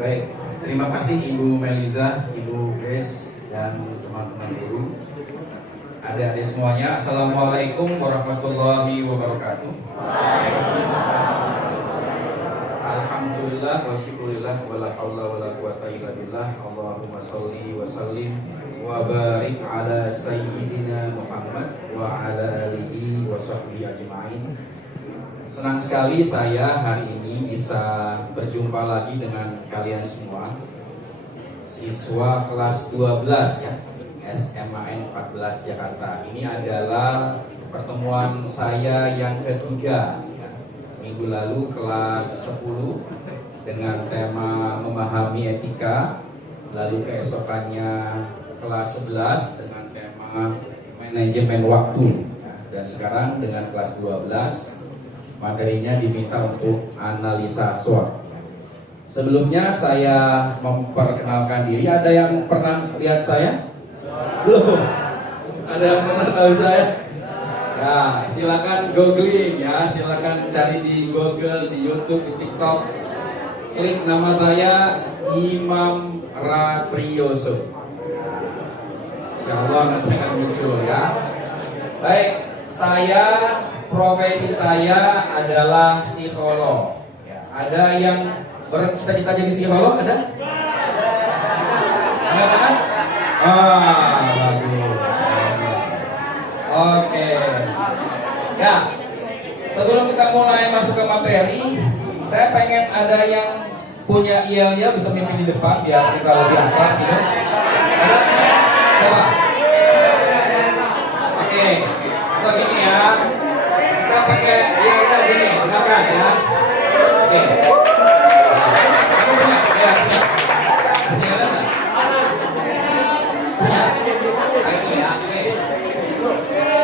Baik, terima kasih Ibu Meliza, Ibu Grace, dan teman-teman guru. Adik-adik semuanya, Assalamualaikum warahmatullahi wabarakatuh. Alhamdulillah wa syukurillah wa la hawla wa la quwata illa billah. Allahumma salli wa sallim wa barik ala sayyidina Muhammad wa ala alihi wa sahbihi ajma'in. Senang sekali saya hari ini bisa berjumpa lagi dengan kalian semua, siswa kelas 12 ya, SMAN 14 Jakarta. Ini adalah pertemuan saya yang ketiga ya. Minggu lalu kelas 10 dengan tema memahami etika, lalu keesokannya kelas 11 dengan tema manajemen waktu ya. Dan sekarang dengan kelas 12 materinya diminta untuk analisa SWOT. Sebelumnya saya memperkenalkan diri. Ada yang pernah lihat saya? Belum. Ada yang pernah tahu saya? Ya, silakan googling ya, silakan cari di Google, di YouTube, di TikTok. Klik nama saya Imam Rapriyoso. Insyaallah nanti akan muncul ya. Baik, profesi saya adalah psikolog. Ya, ada yang bercita-cita jadi psikolog? Ada? Ada kan? Bagus. Oke. Ya, sebelum kita mulai masuk ke materi, saya pengen ada yang punya iya bisa mimpin di depan biar kita lebih akrab gitu. Ada? Coba. Oke. Atau gini ya. Kita pakai iya gini, dengarkan ya. Oke. Aku punya, ya. Punya ada? Punya. Ini ya, ini.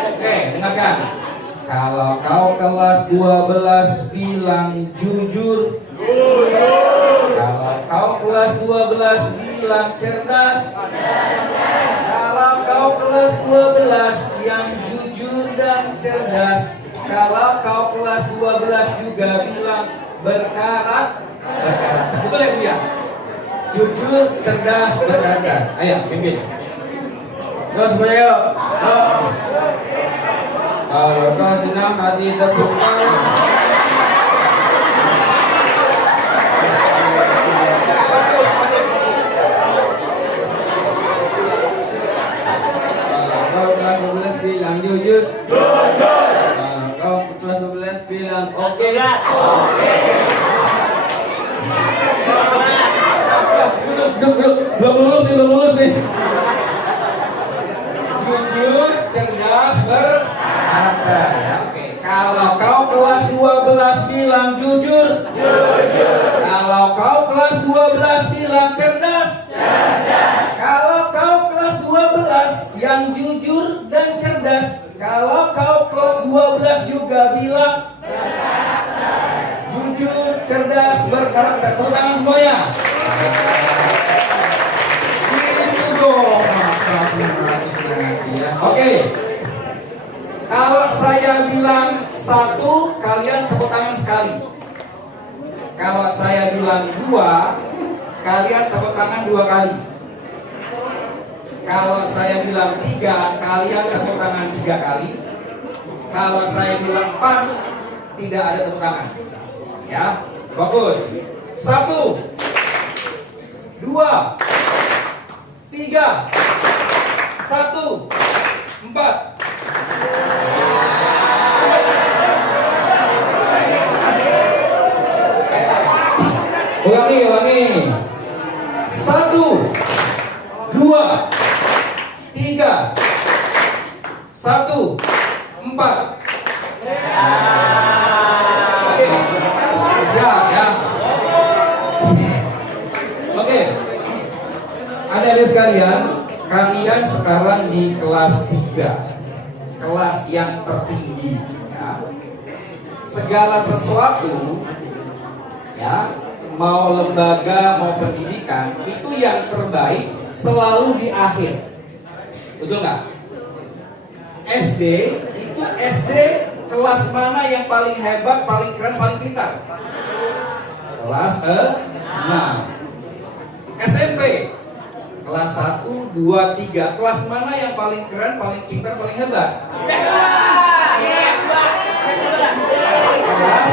Oke, dengarkan. Kalau kau kelas 12 bilang jujur. Kalau kau kelas 12 bilang cerdas. Kalau kau kelas 12 yang jujur dan cerdas. Kalau kau kelas 12 juga bilang berkarakter. Betul ya Bu ya? Jujur, cerdas, berkarakter. Ayo, pimpin. Terus semuanya yuk. Kalau kau senang hati terbuka. Kalau kau kelas 12 bilang jujur. Kalau kau kelas 12 bilang oke gas. Belum lulus nih. Jujur, cerdas, berkarakter ya, oke. Kalau kau kelas 12 bilang jujur. Kalau kau kelas 12 bilang cerdas. Kalau kau kelas 12 yang jujur dan cerdas. Kalau kau kelas 12 juga bilang jujur, cerdas, berkarakter. Tepuk tangan semuanya. Oke. Kalau saya bilang 1, kalian tepuk tangan sekali. Kalau saya bilang 2, kalian tepuk tangan 2 kali. Kalau saya bilang 3, kalian tepuk tangan 3 kali. Kalau saya bilang 4, tidak ada tepuk tangan. Ya, bagus. 1, 2, 3, 1, 4. Ulangi. 1, 2, 3, 1, 4. Oke, siap ya. Oke, adik-adik sekalian, kalian sekarang di kelas 3, kelas yang tertinggi ya. Segala sesuatu ya, mau lembaga mau pendidikan, itu yang terbaik selalu di akhir. Betul nggak? SD itu SD kelas mana yang paling hebat, paling keren, paling pintar? Kelas 6. SMP kelas 1, 2, 3. Kelas mana yang paling keren, paling pintar, paling hebat? Kelas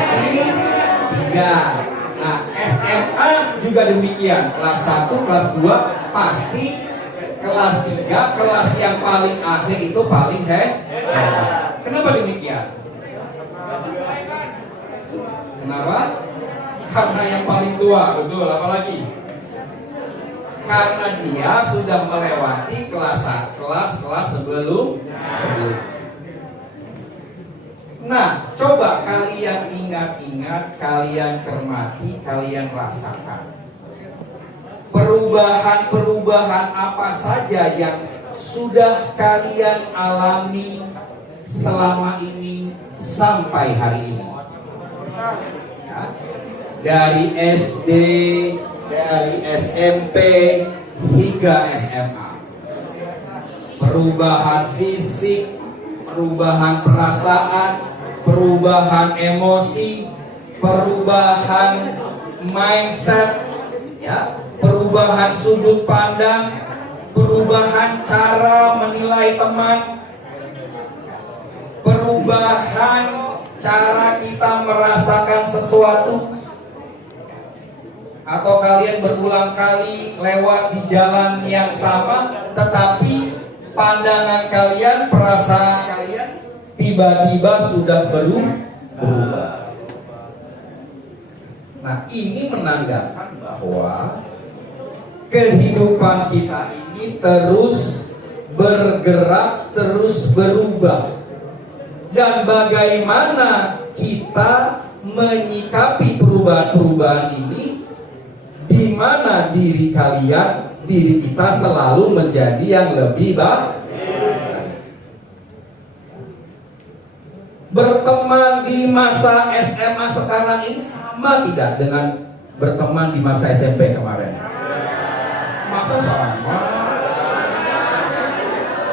3. Nah, SMA juga demikian. Kelas 1, kelas 2 pasti. Kelas 3, kelas yang paling akhir itu paling hebat. Kenapa demikian? Kenapa? Karena yang paling tua, betul. Apalagi? Karena dia sudah melewati kelas sebelum. Nah, coba kalian ingat-ingat, kalian cermati, kalian rasakan perubahan-perubahan apa saja yang sudah kalian alami selama ini sampai hari ini. Ya. Dari SD, dari SMP hingga SMA. Perubahan fisik, perubahan perasaan, perubahan emosi, perubahan mindset, ya, perubahan sudut pandang, perubahan cara menilai teman, perubahan cara kita merasakan sesuatu. Atau kalian berulang kali lewat di jalan yang sama, tetapi pandangan kalian, perasaan kalian tiba-tiba sudah berubah. Nah, ini menandakan bahwa kehidupan kita ini terus bergerak, terus berubah. Dan bagaimana kita menyikapi perubahan-perubahan ini, di mana diri kalian, diri kita selalu menjadi yang lebih baik. Berteman di masa SMA sekarang ini sama tidak dengan berteman di masa SMP kemarin? Masa sama?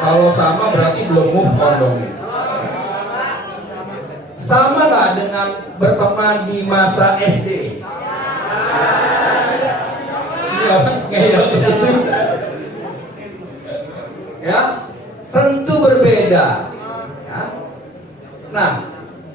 Kalau sama berarti belum move on dong. Sama nggak dengan berteman di masa SD? Ya, tentu berbeda. Ya. Nah,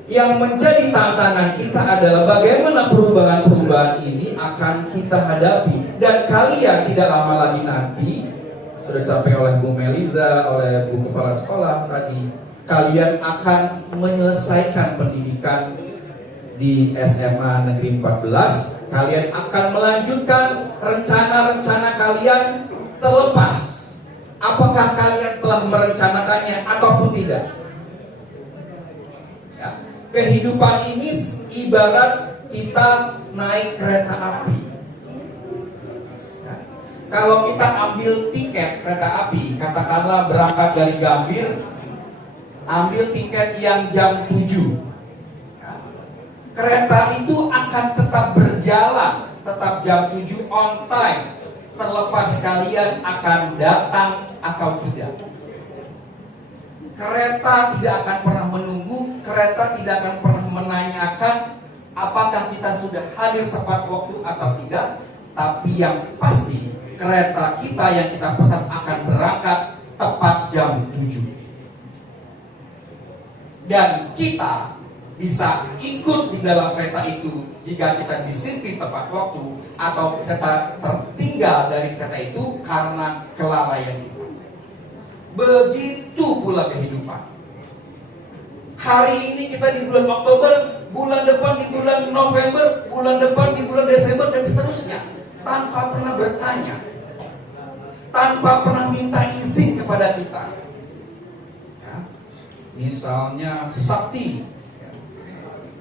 yang menjadi tantangan kita adalah bagaimana perubahan-perubahan ini akan kita hadapi. Dan kalian tidak lama lagi nanti, sudah disampaikan oleh Bu Meliza, oleh Bu Kepala Sekolah tadi, kalian akan menyelesaikan pendidikan di SMA Negeri 14. Kalian akan melanjutkan rencana-rencana kalian terlepas apakah kalian telah merencanakannya ataupun tidak. Ya. Kehidupan ini ibarat kita naik kereta api. Ya. Kalau kita ambil tiket kereta api, katakanlah berangkat dari Gambir, ambil tiket yang jam 7. Kereta itu akan tetap berjalan, tetap jam 7 on time, terlepas kalian akan datang atau tidak. Kereta tidak akan pernah menunggu, kereta tidak akan pernah menanyakan apakah kita sudah hadir tepat waktu atau tidak. Tapi yang pasti, kereta kita yang kita pesan akan berangkat tepat jam 7. Dan kita bisa ikut di dalam kereta itu jika kita disiplin tepat waktu, atau kita tertinggal dari kereta itu karena kelalaian kita. Begitu pula kehidupan. Hari ini kita di bulan Oktober, bulan depan di bulan November, bulan depan di bulan Desember, dan seterusnya, tanpa pernah bertanya, tanpa pernah minta izin kepada kita. Ya. Misalnya Sakti,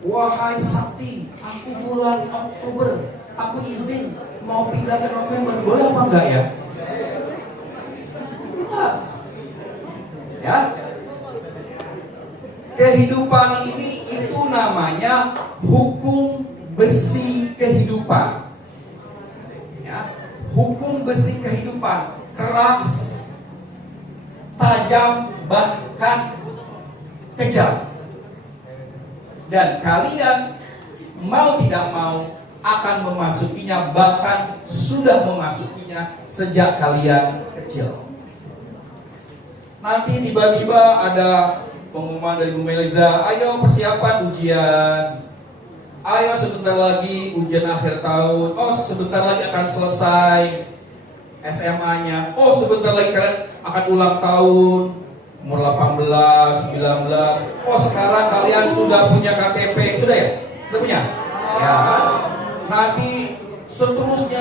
wahai Sakti, aku bulan Oktober, aku izin mau pindah ke November, boleh apa enggak ya? Ya, kehidupan ini itu namanya hukum besi kehidupan. Ya, hukum besi kehidupan, keras, tajam, bahkan kejam. Dan kalian mau tidak mau akan memasukinya, bahkan sudah memasukinya sejak kalian kecil. Nanti tiba-tiba ada pengumuman dari Bu Meliza, ayo persiapan ujian, ayo sebentar lagi ujian akhir tahun, oh sebentar lagi akan selesai SMA-nya, oh sebentar lagi kalian akan ulang tahun, umur 18, 19, oh sekarang kalian sudah punya KTP, sudah ya? Sudah punya? Ya kan? Nanti seterusnya.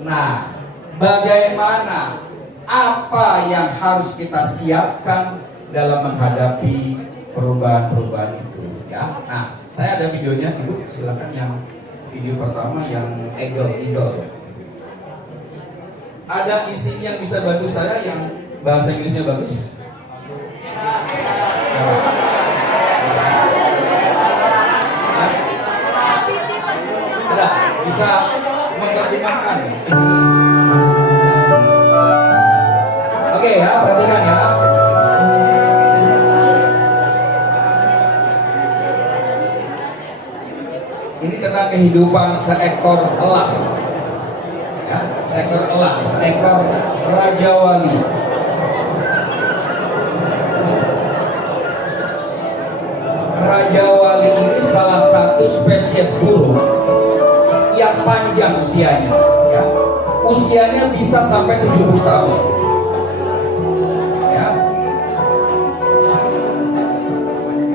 Nah, bagaimana, apa yang harus kita siapkan dalam menghadapi perubahan-perubahan itu ya? Nah, saya ada videonya, Ibu silakan yang video pertama yang eagle. Ada di sini yang bisa bantu saya yang bahasa Inggrisnya bagus? Ada bisa menerjemahkan. Oke ya, perhatikan ya. Ini tentang kehidupan seekor elang. Ya, seekor elang, seekor raja wali. Raja wali ini salah satu spesies burung yang panjang usianya, ya. Usianya bisa sampai 70 tahun. Ya.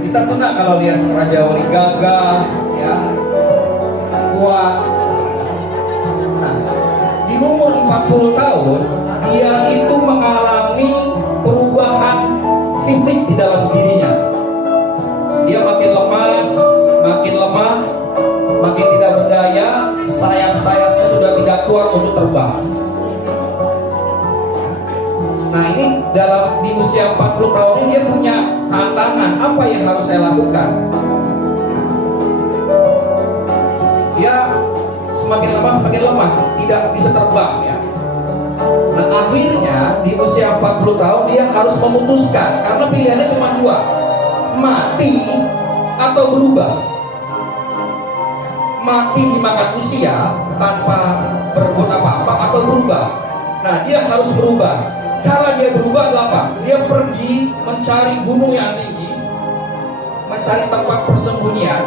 Kita senang kalau lihat raja wali gagah, ya, kuat. Nah, di umur 40 tahun dia itu mengalami perubahan fisik di dalam dirinya. Dia makin lemas, makin lemah, makin tidak berdaya, sayap-sayapnya sudah tidak kuat untuk terbang. Nah ini di usia 40 tahun ini dia punya tantangan, apa yang harus saya lakukan? Dia semakin lama semakin lemah, tidak bisa terbang ya. Nah akhirnya di usia 40 tahun dia harus memutuskan, karena pilihannya cuma dua, mati atau berubah. Mati dimakan usia tanpa berbuat apa-apa atau berubah. Nah dia harus berubah. Cara dia berubah adalah apa? Dia pergi mencari gunung yang tinggi, mencari tempat persembunyian,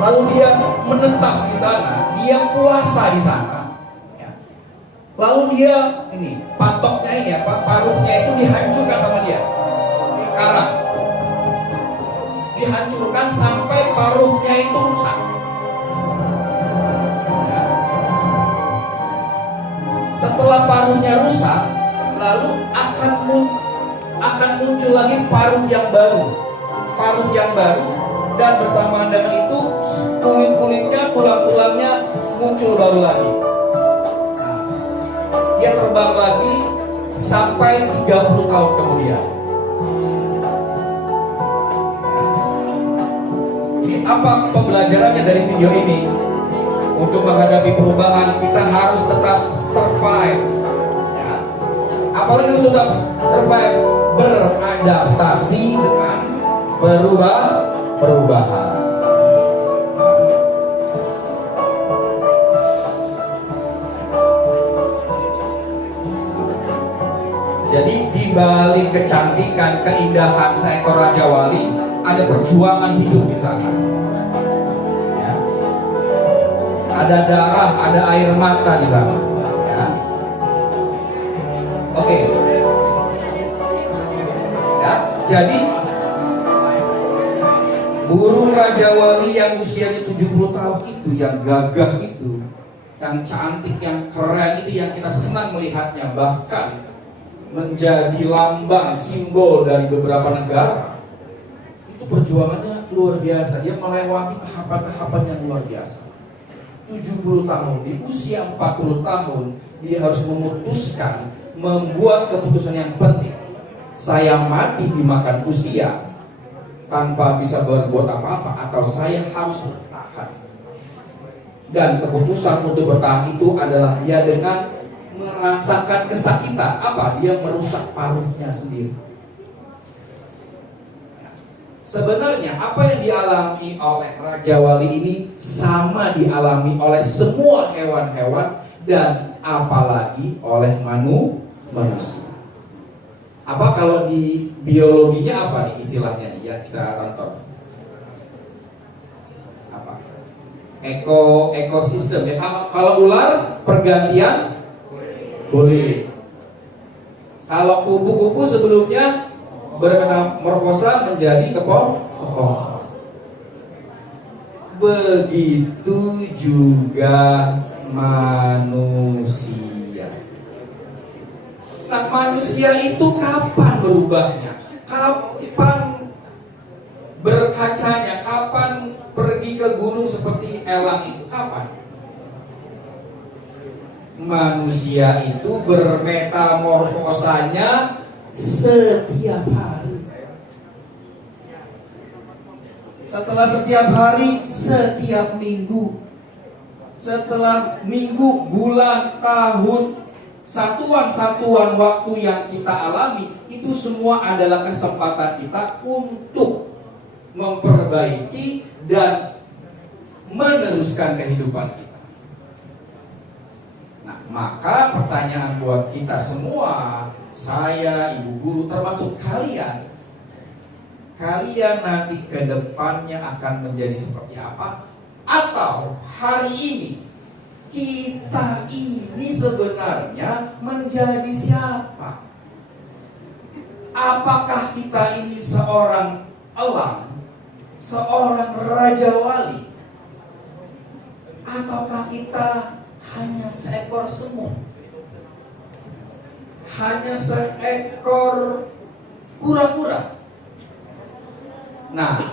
lalu dia menetap di sana, dia puasa di sana, ya. Lalu dia ini patoknya ini apa? Paruhnya itu dihancurkan sama dia, dikarang, dihancurkan sampai paruhnya itu rusak. Setelah paruhnya rusak, lalu akan muncul lagi paruh yang baru, dan bersamaan dengan itu kulit-kulitnya, tulang-tulangnya muncul baru lagi. Nah, dia terbang lagi sampai 30 tahun kemudian. Jadi apa pembelajarannya dari video ini? Untuk menghadapi perubahan kita harus tetap survive, ya. Apalagi untuk tetap survive, beradaptasi dengan perubahan. Jadi di balik kecantikan, keindahan seekor raja wali, ada perjuangan hidup di sana. Ada darah, ada air mata di sana. Ya. Oke. Ya, jadi burung raja wali yang usianya 70 tahun itu, yang gagah itu, yang cantik, yang keren itu, yang kita senang melihatnya, bahkan menjadi lambang simbol dari beberapa negara. Itu perjuangannya luar biasa. Dia melewati tahapan-tahapan yang luar biasa. 70 tahun, di usia 40 tahun dia harus memutuskan, membuat keputusan yang penting. Saya mati dimakan usia tanpa bisa berbuat apa-apa, atau saya harus bertahan. Dan keputusan untuk bertahan itu adalah dia dengan merasakan kesakitan. Apa? Dia merusak paruhnya sendiri. Sebenarnya apa yang dialami oleh Raja Wali ini sama dialami oleh semua hewan-hewan dan apalagi oleh manusia. Apa kalau di biologinya apa nih istilahnya nih ya kita tonton? Apa? Ekosistem ya. Kalau ular pergantian kulit. Kalau kupu-kupu sebelumnya bermetamorfosa menjadi kepong. Begitu juga manusia. Nah, manusia itu kapan berubahnya? Kapan berkacanya? Kapan pergi ke gunung seperti elang itu? Kapan? Manusia itu bermetamorfosanya setiap hari. Setelah setiap hari, setiap minggu. Setelah minggu, bulan, tahun, satuan-satuan waktu yang kita alami, itu semua adalah kesempatan kita untuk memperbaiki dan meneruskan kehidupan kita. Nah, maka pertanyaan buat kita semua, saya, ibu guru, termasuk kalian nanti ke depannya akan menjadi seperti apa? Atau hari ini kita ini sebenarnya menjadi siapa? Apakah kita ini seorang elang, seorang raja wali, ataukah kita hanya seekor semut, hanya seekor kura-kura? Nah,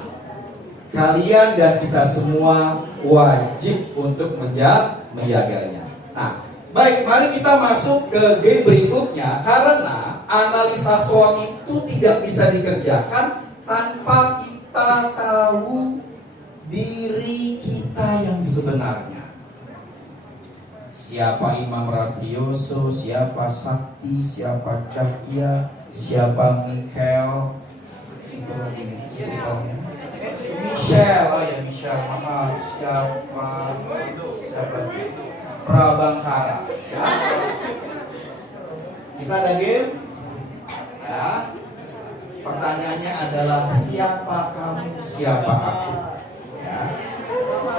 kalian dan kita semua wajib untuk menjaganya. Nah, baik, mari kita masuk ke game berikutnya. Karena analisa SWOT itu tidak bisa dikerjakan tanpa kita tahu diri kita yang sebenarnya. Siapa Imam Rabbioso, siapa Sakti, siapa Cakya, siapa Michael, Michelle, oh ya Michelle, siapa Prabangkara. Ya. Kita ada game. Ya. Pertanyaannya adalah siapa kamu, siapa aku. Ya.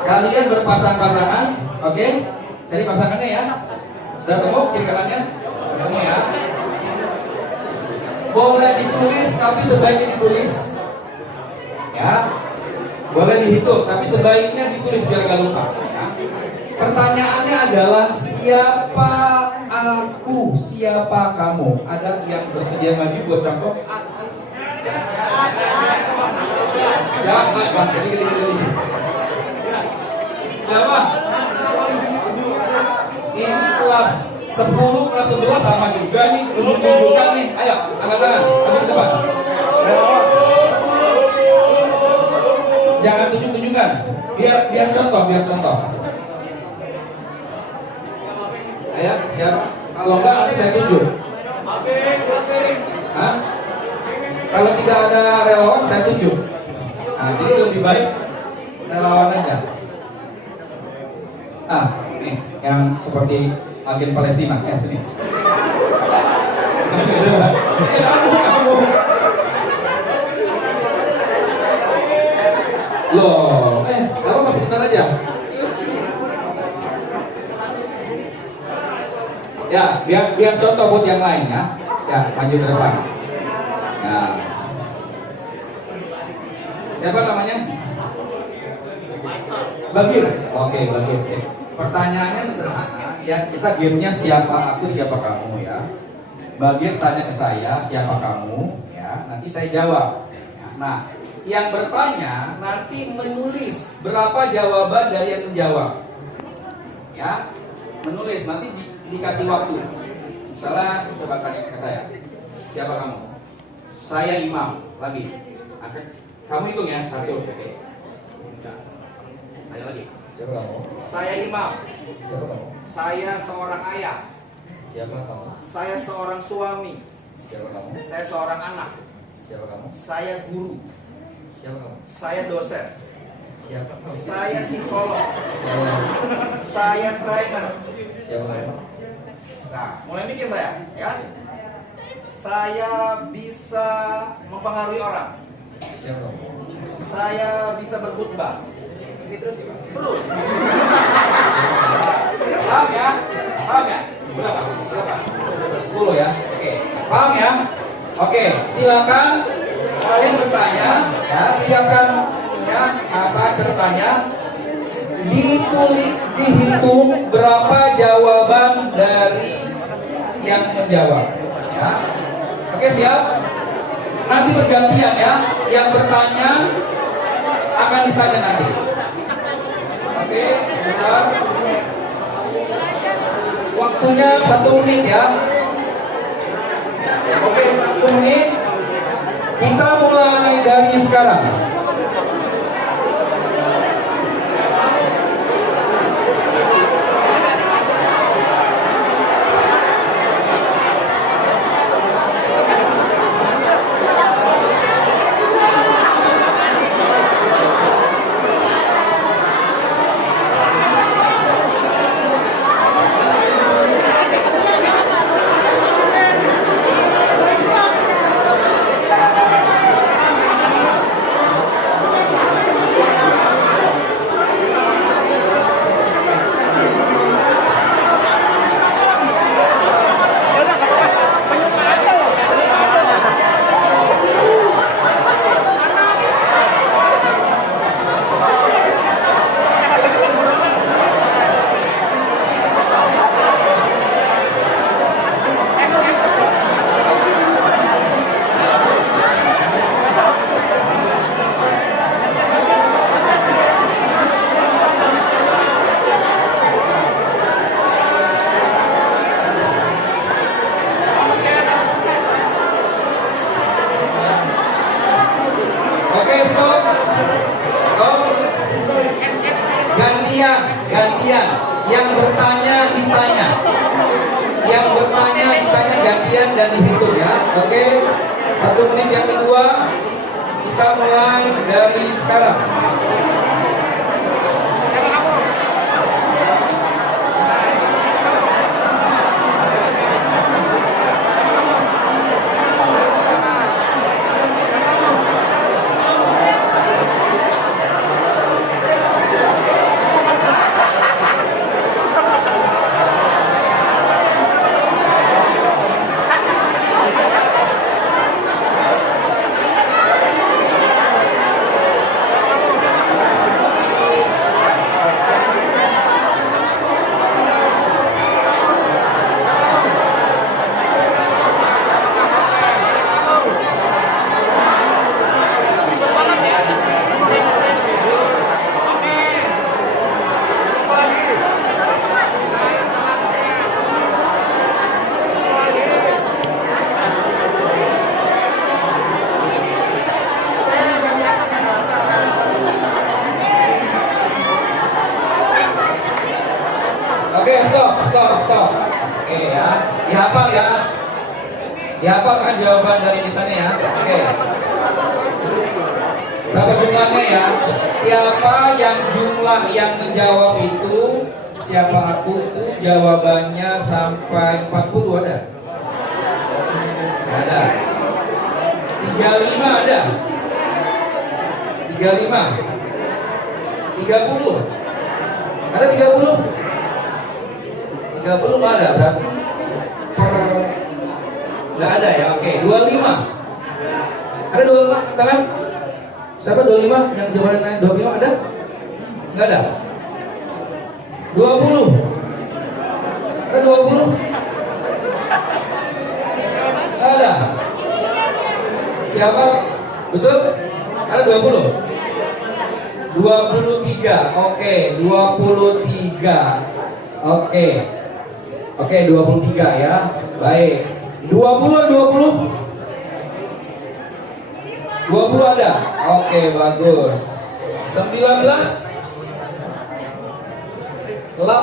Kalian berpasang-pasangan, oke? Cari pasangannya ya. Udah temu kiri kanannya? Temu ya. Boleh ditulis tapi sebaiknya ditulis. Ya. Boleh dihitung tapi sebaiknya ditulis biar gak lupa. Ya. Pertanyaannya adalah siapa aku, siapa kamu? Ada yang bersedia maju buat contoh? Ya, gini. Siapa? Ini kelas 10, kelas 11 sama juga nih, tunjuk-tunjukkan nih. Ayo, angkat tangan, maju ke depan. Jangan tunjuk-tunjukkan, biar contoh. Ayo, siapa? Kalau enggak nanti saya tunjuk. Hah? Kalau tidak ada relawan saya tunjuk. Nah, jadi lebih baik relawan aja. Ini yang seperti agen Palestina ya sini. Loh, apa masih bentar aja? Ya, biar contoh buat yang lain ya. Ya, maju ke depan. Nah. Siapa namanya? Bagir. Oke, Bagir. Pertanyaannya sederhana. Ya, kita gamenya siapa aku, siapa kamu ya. Bagir tanya ke saya, siapa kamu? Ya, nanti saya jawab. Ya, nah, yang bertanya nanti menulis berapa jawaban dari yang menjawab. Ya, menulis nanti dikasih waktu. Misalnya coba tanya ke saya, siapa kamu? Saya Imam. Lagi. Kamu hitung ya, 1, oke. Tanya lagi. Siapa kamu? Saya Imam. Siapa kamu? Saya seorang ayah. Siapa kamu? Saya seorang suami. Siapa kamu? Saya seorang anak. Siapa kamu? Saya guru. Siapa kamu? Saya dosen. Siapa kamu? Saya psikolog. Saya. Saya trainer. Siapa kamu? Nah, mulai mikir saya, ya. Saya bisa mempengaruhi orang. Siapa kamu? Saya bisa berkhutbah. Ini terus gimana? Terus. Paham ya? Paham ya? Berapa? 10 ya? Oke. Paham ya? Oke, silakan kalian bertanya, ya. Siapkan ya catatannya. Ditulis, dihitung berapa jawaban dari yang menjawab, ya. Oke, siap? Nanti bergantian ya. Yang bertanya akan ditanya nanti. Oke, sebentar. Waktunya 1 menit ya. Oke, 1 menit. Kita mulai dari sekarang. Oke, stop. Stop. Gantian. Yang bertanya ditanya. Yang bertanya ditanya gantian dan dihitung ya. Oke. 1 menit yang kedua. Kita mulai dari sekarang. Oke, stop. Oke ya, dihafal ya. Dihafalkan jawaban dari ditanya ya. Oke. Berapa jumlahnya ya? Siapa yang jumlah yang menjawab itu? Siapa aku itu jawabannya sampai 40 ada? Ada. 35 ada. 35. 30. Ada 30? 30 nggak ada, berarti nggak ada ya. Oke, 25. Ada 25 tangan? Siapa 25 yang jawabannya 25 ada? Nggak ada. 20. Ada 20? Nggak ada. Siapa? Betul? Ada 20? 23. Oke, 23. Oke, 23 ya. Baik. 20 ada. Oke, bagus. 19 18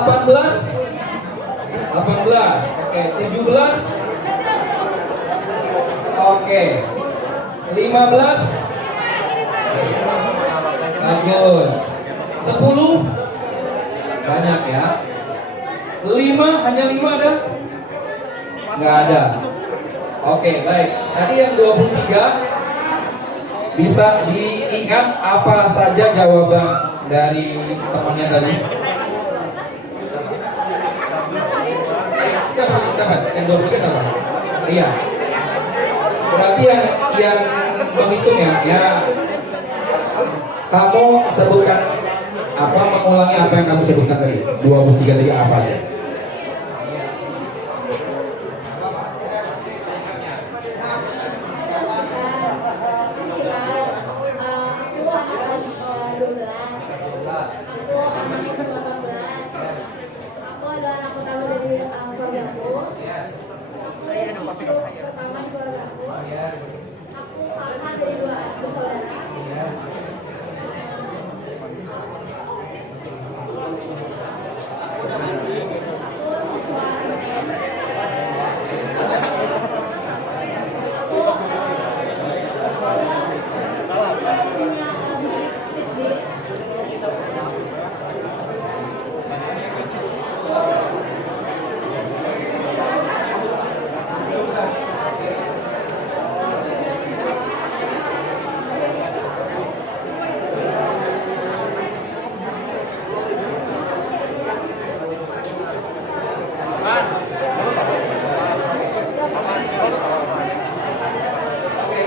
Oke, 17 Oke. 15 Bagus. 10 banyak ya. 5 hanya 5 ada? Nggak ada. Oke, baik. Tadi yang 23 bisa diingat apa saja jawaban dari temannya tadi? Siapa? Yang 23 siapa? Iya. Berarti yang menghitung ya. Kamu sebutkan apa, mengulangi apa yang kamu sebutkan tadi? 23 tadi apa aja?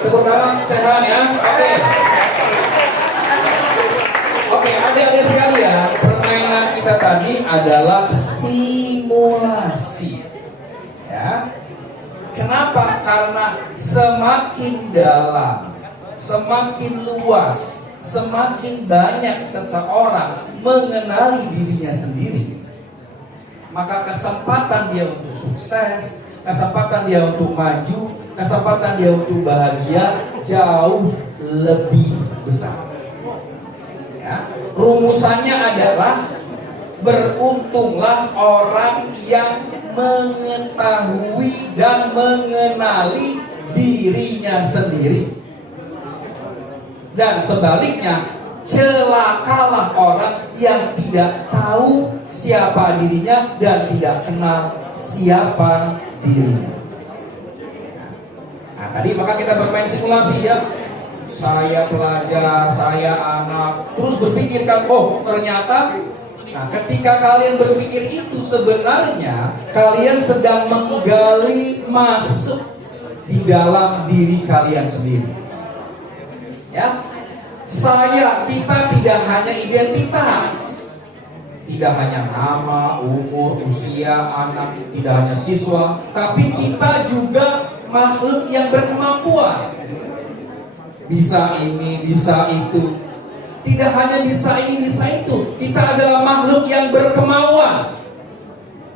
Tepuk tangan sehat ya. Oke, adik-adik sekalian, permainan kita tadi adalah simulasi. Ya. Kenapa? Karena semakin dalam, semakin luas, semakin banyak seseorang mengenali dirinya sendiri, maka kesempatan dia untuk sukses, kesempatan dia untuk maju, kesempatan dia untuk bahagia jauh lebih besar. Ya. Rumusannya adalah beruntunglah orang yang mengetahui dan mengenali dirinya sendiri, dan sebaliknya celakalah orang yang tidak tahu siapa dirinya dan tidak kenal siapa dirinya. Nah, tadi maka kita bermain simulasi ya. Saya pelajar, saya anak, terus berpikirkan, oh ternyata. Nah, ketika kalian berpikir itu sebenarnya kalian sedang menggali masuk di dalam diri kalian sendiri. Ya, kita tidak hanya identitas, tidak hanya nama, umur, usia, anak, tidak hanya siswa, tapi kita juga makhluk yang berkemampuan. Bisa ini, bisa itu. Tidak hanya bisa ini, bisa itu. Kita adalah makhluk yang berkemauan.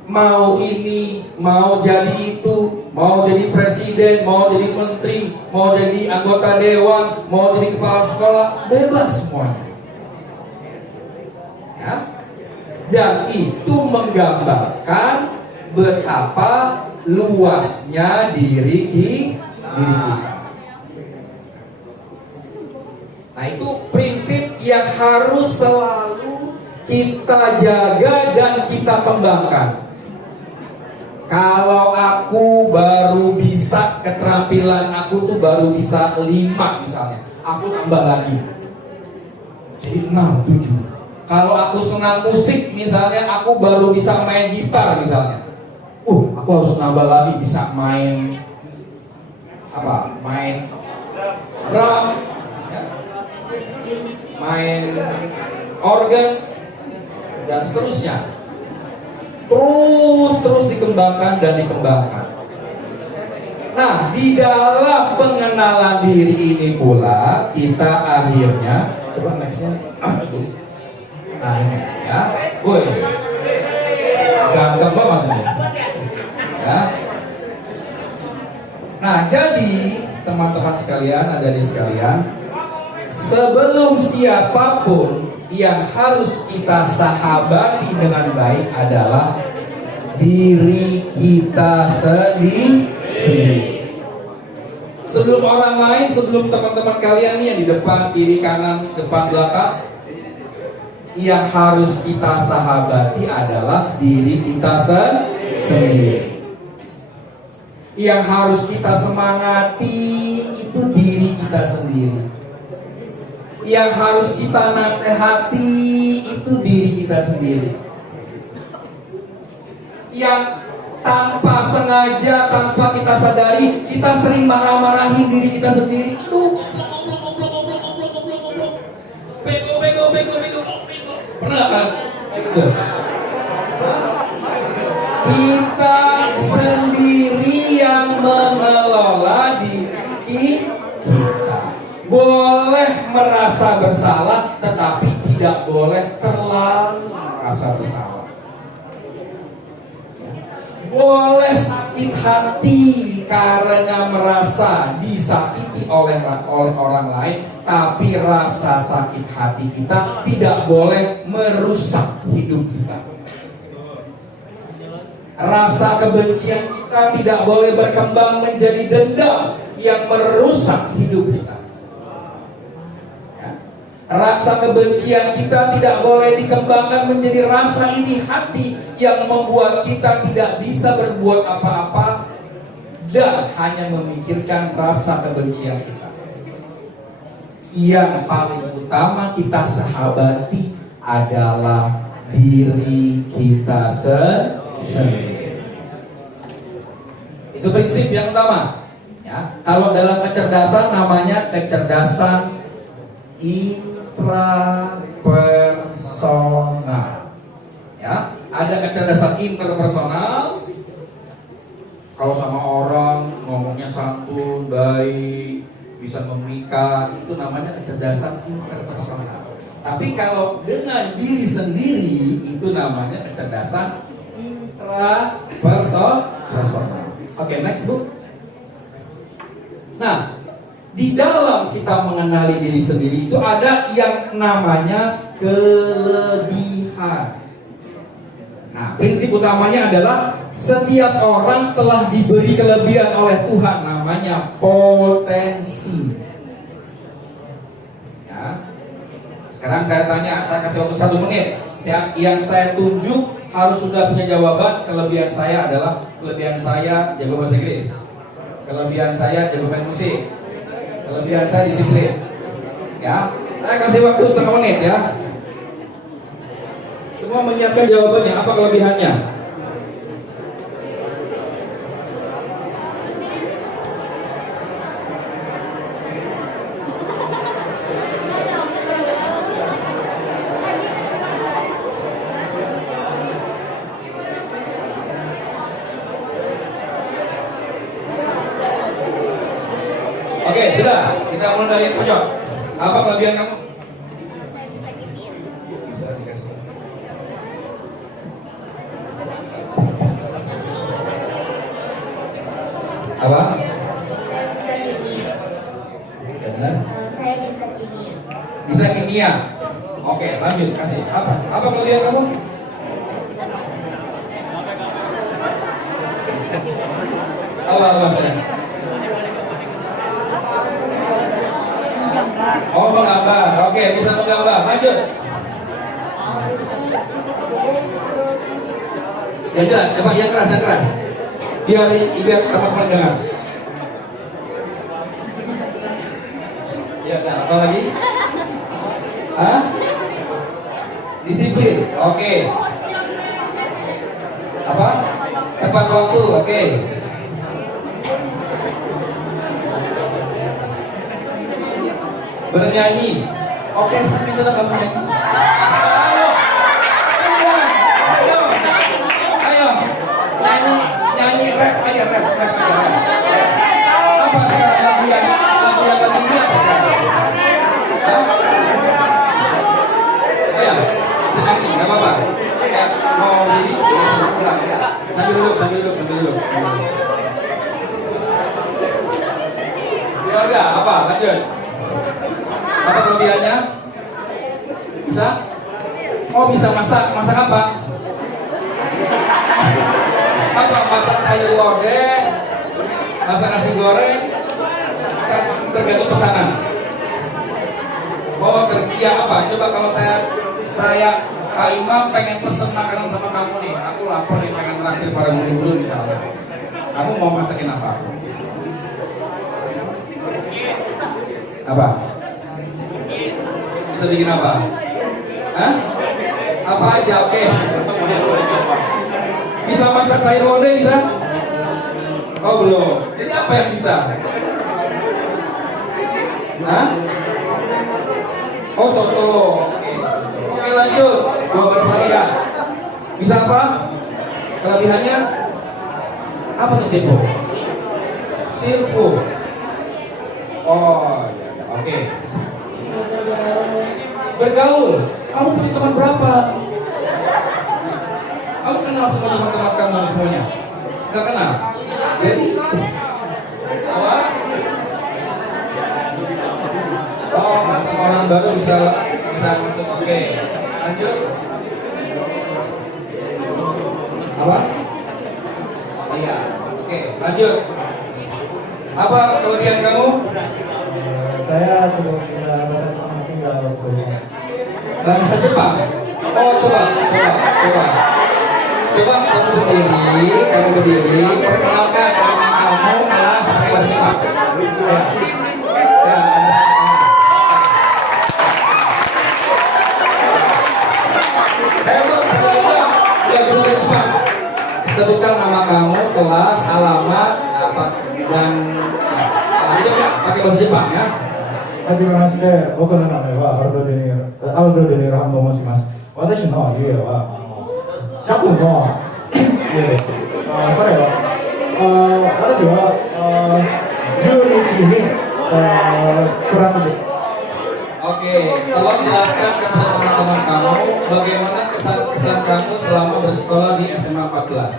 Mau ini, mau jadi itu, mau jadi presiden, mau jadi menteri, mau jadi anggota dewan, mau jadi kepala sekolah, bebas semuanya. Ya? Dan itu menggambarkan betapa luasnya diri kita. Nah, itu prinsip yang harus selalu kita jaga dan kita kembangkan. Kalau aku baru bisa, keterampilan aku tuh baru bisa 5 misalnya, aku tambah lagi jadi 6, 7. Kalau aku senang musik misalnya, aku baru bisa main gitar misalnya, aku harus nambah lagi bisa main main drum, main organ, dan seterusnya. Terus dikembangkan dan dikembangkan. Nah, di dalam pengenalan diri ini pula kita akhirnya, coba nextnya, nah ini ya, woi, ganteng banget ini. Ya. Nah, jadi teman-teman sekalian, adik-adik sekalian, sebelum siapapun yang harus kita sahabati dengan baik adalah diri kita sendiri. Sebelum orang lain, sebelum teman-teman kalian nih yang di depan, kiri, kanan, depan, belakang, yang harus kita sahabati adalah diri kita sendiri. Yang harus kita semangati itu diri kita sendiri. Yang harus kita nasihati itu diri kita sendiri. Yang tanpa sengaja, tanpa kita sadari, kita sering marah-marahin diri kita sendiri. Aduh, bego. Pernah kan? Gitu. Kita sendiri yang mengelola diri kita. Boleh merasa bersalah, tetapi tidak boleh terlalu merasa bersalah. Boleh sakit hati karena merasa disakiti oleh orang lain, tapi rasa sakit hati kita tidak boleh merusak hidup kita. Rasa kebencian kita tidak boleh berkembang menjadi dendam yang merusak hidup kita. Rasa kebencian kita tidak boleh dikembangkan menjadi rasa iri hati yang membuat kita tidak bisa berbuat apa-apa dan hanya memikirkan rasa kebencian kita. Yang paling utama kita sahabati adalah diri kita sendiri. Itu prinsip yang utama. Ya, kalau dalam kecerdasan namanya kecerdasan intrapersonal. Ya, ada kecerdasan interpersonal. Kalau sama orang ngomongnya santun, baik, bisa memikat, itu namanya kecerdasan interpersonal. Tapi kalau dengan diri sendiri itu namanya kecerdasan intrapersonal. Oke, next book. Nah, di dalam kita mengenali diri sendiri itu ada yang namanya kelebihan. Nah, prinsip utamanya adalah setiap orang telah diberi kelebihan oleh Tuhan, namanya potensi. Ya. Sekarang saya tanya, saya kasih waktu 1 menit. Yang saya tunjuk harus sudah punya jawaban. Kelebihan saya adalah, kelebihan saya jago bahasa Inggris, kelebihan saya jago main musik, kelebihan saya disiplin. Ya, saya kasih waktu 1/2 menit ya. Semua menyiapkan jawabannya. Apa kelebihannya? Oke, sudah. Kita mulai dari pojok. Apa kelebihan kamu? Bisa dikasih. Apa? Saya bisa kimia. Bisa kimia. Oke, lanjut kasih. Apa kelebihan kamu? Apa saya? Oh, menggambar. Oke, bisa menggambar. Lanjut. Ya jelas, coba yang keras. Biar teman-teman dengar. Ya, nah, apa lagi? Hah? Disiplin. Oke. Apa? Tepat waktu. Oke. Bernyanyi. Oke, saya minta kamu nyanyi. Ayo. Nyanyi rap aja. Apa sekarang lagu yang lagi ini apa sekarang? Ayo, senangi, nggak apa-apa. Mau ini, pulang. Sambil duduk. Ya udah, apa? Lanjut. Apa kelebihannya? Bisa? Oh, bisa masak. Masak apa? Apa? Masak sayur lodeh, masak nasi goreng, tergantung pesanan. Oh, ya apa? Coba kalau saya Pak Imam pengen pesen makanan sama kamu nih. Aku lapar nih, pengen traktir para guru-guru misalnya. Kamu mau masakin apa? Apa? Bisa bikin apa? Hah? Apa aja? Oke. Bisa masak sayur lodeh bisa? Oh belum. Jadi apa yang bisa? Hah? Oh soto. Oke lanjut. 2 baris lagi ya. Bisa apa? Kelebihannya? Apa tuh silfo? Silfo. Oh ya, ya. Oke. Bergaul. Kamu punya teman berapa? Kamu kenal semua teman-teman kamu semuanya? Gak kenal? Jadi apa? Oh, sama orang baru bisa masuk. Oke. Lanjut. Apa? Iya. Oke, lanjut. Apa kelebihan kamu? Saya coba bisa bahasa Jepang tinggal coba. Bahasa Jepang. Oh, coba. Coba kamu berdiri, perkenalkan nama kamu, kelas, sampai bahasa Jepang. Ya. Ya. Sebutkan nama kamu, kelas, alamat, apa dan itu pakai bahasa Jepang ya. はじめまして、僕の名前はアルドデニーランと申します。私の家はジャコの家です。それは私は10日にクラスです。 Oke, tolong jelaskan kepada teman-teman kamu bagaimana kesan-kesan kamu selama bersekolah di SMA 14.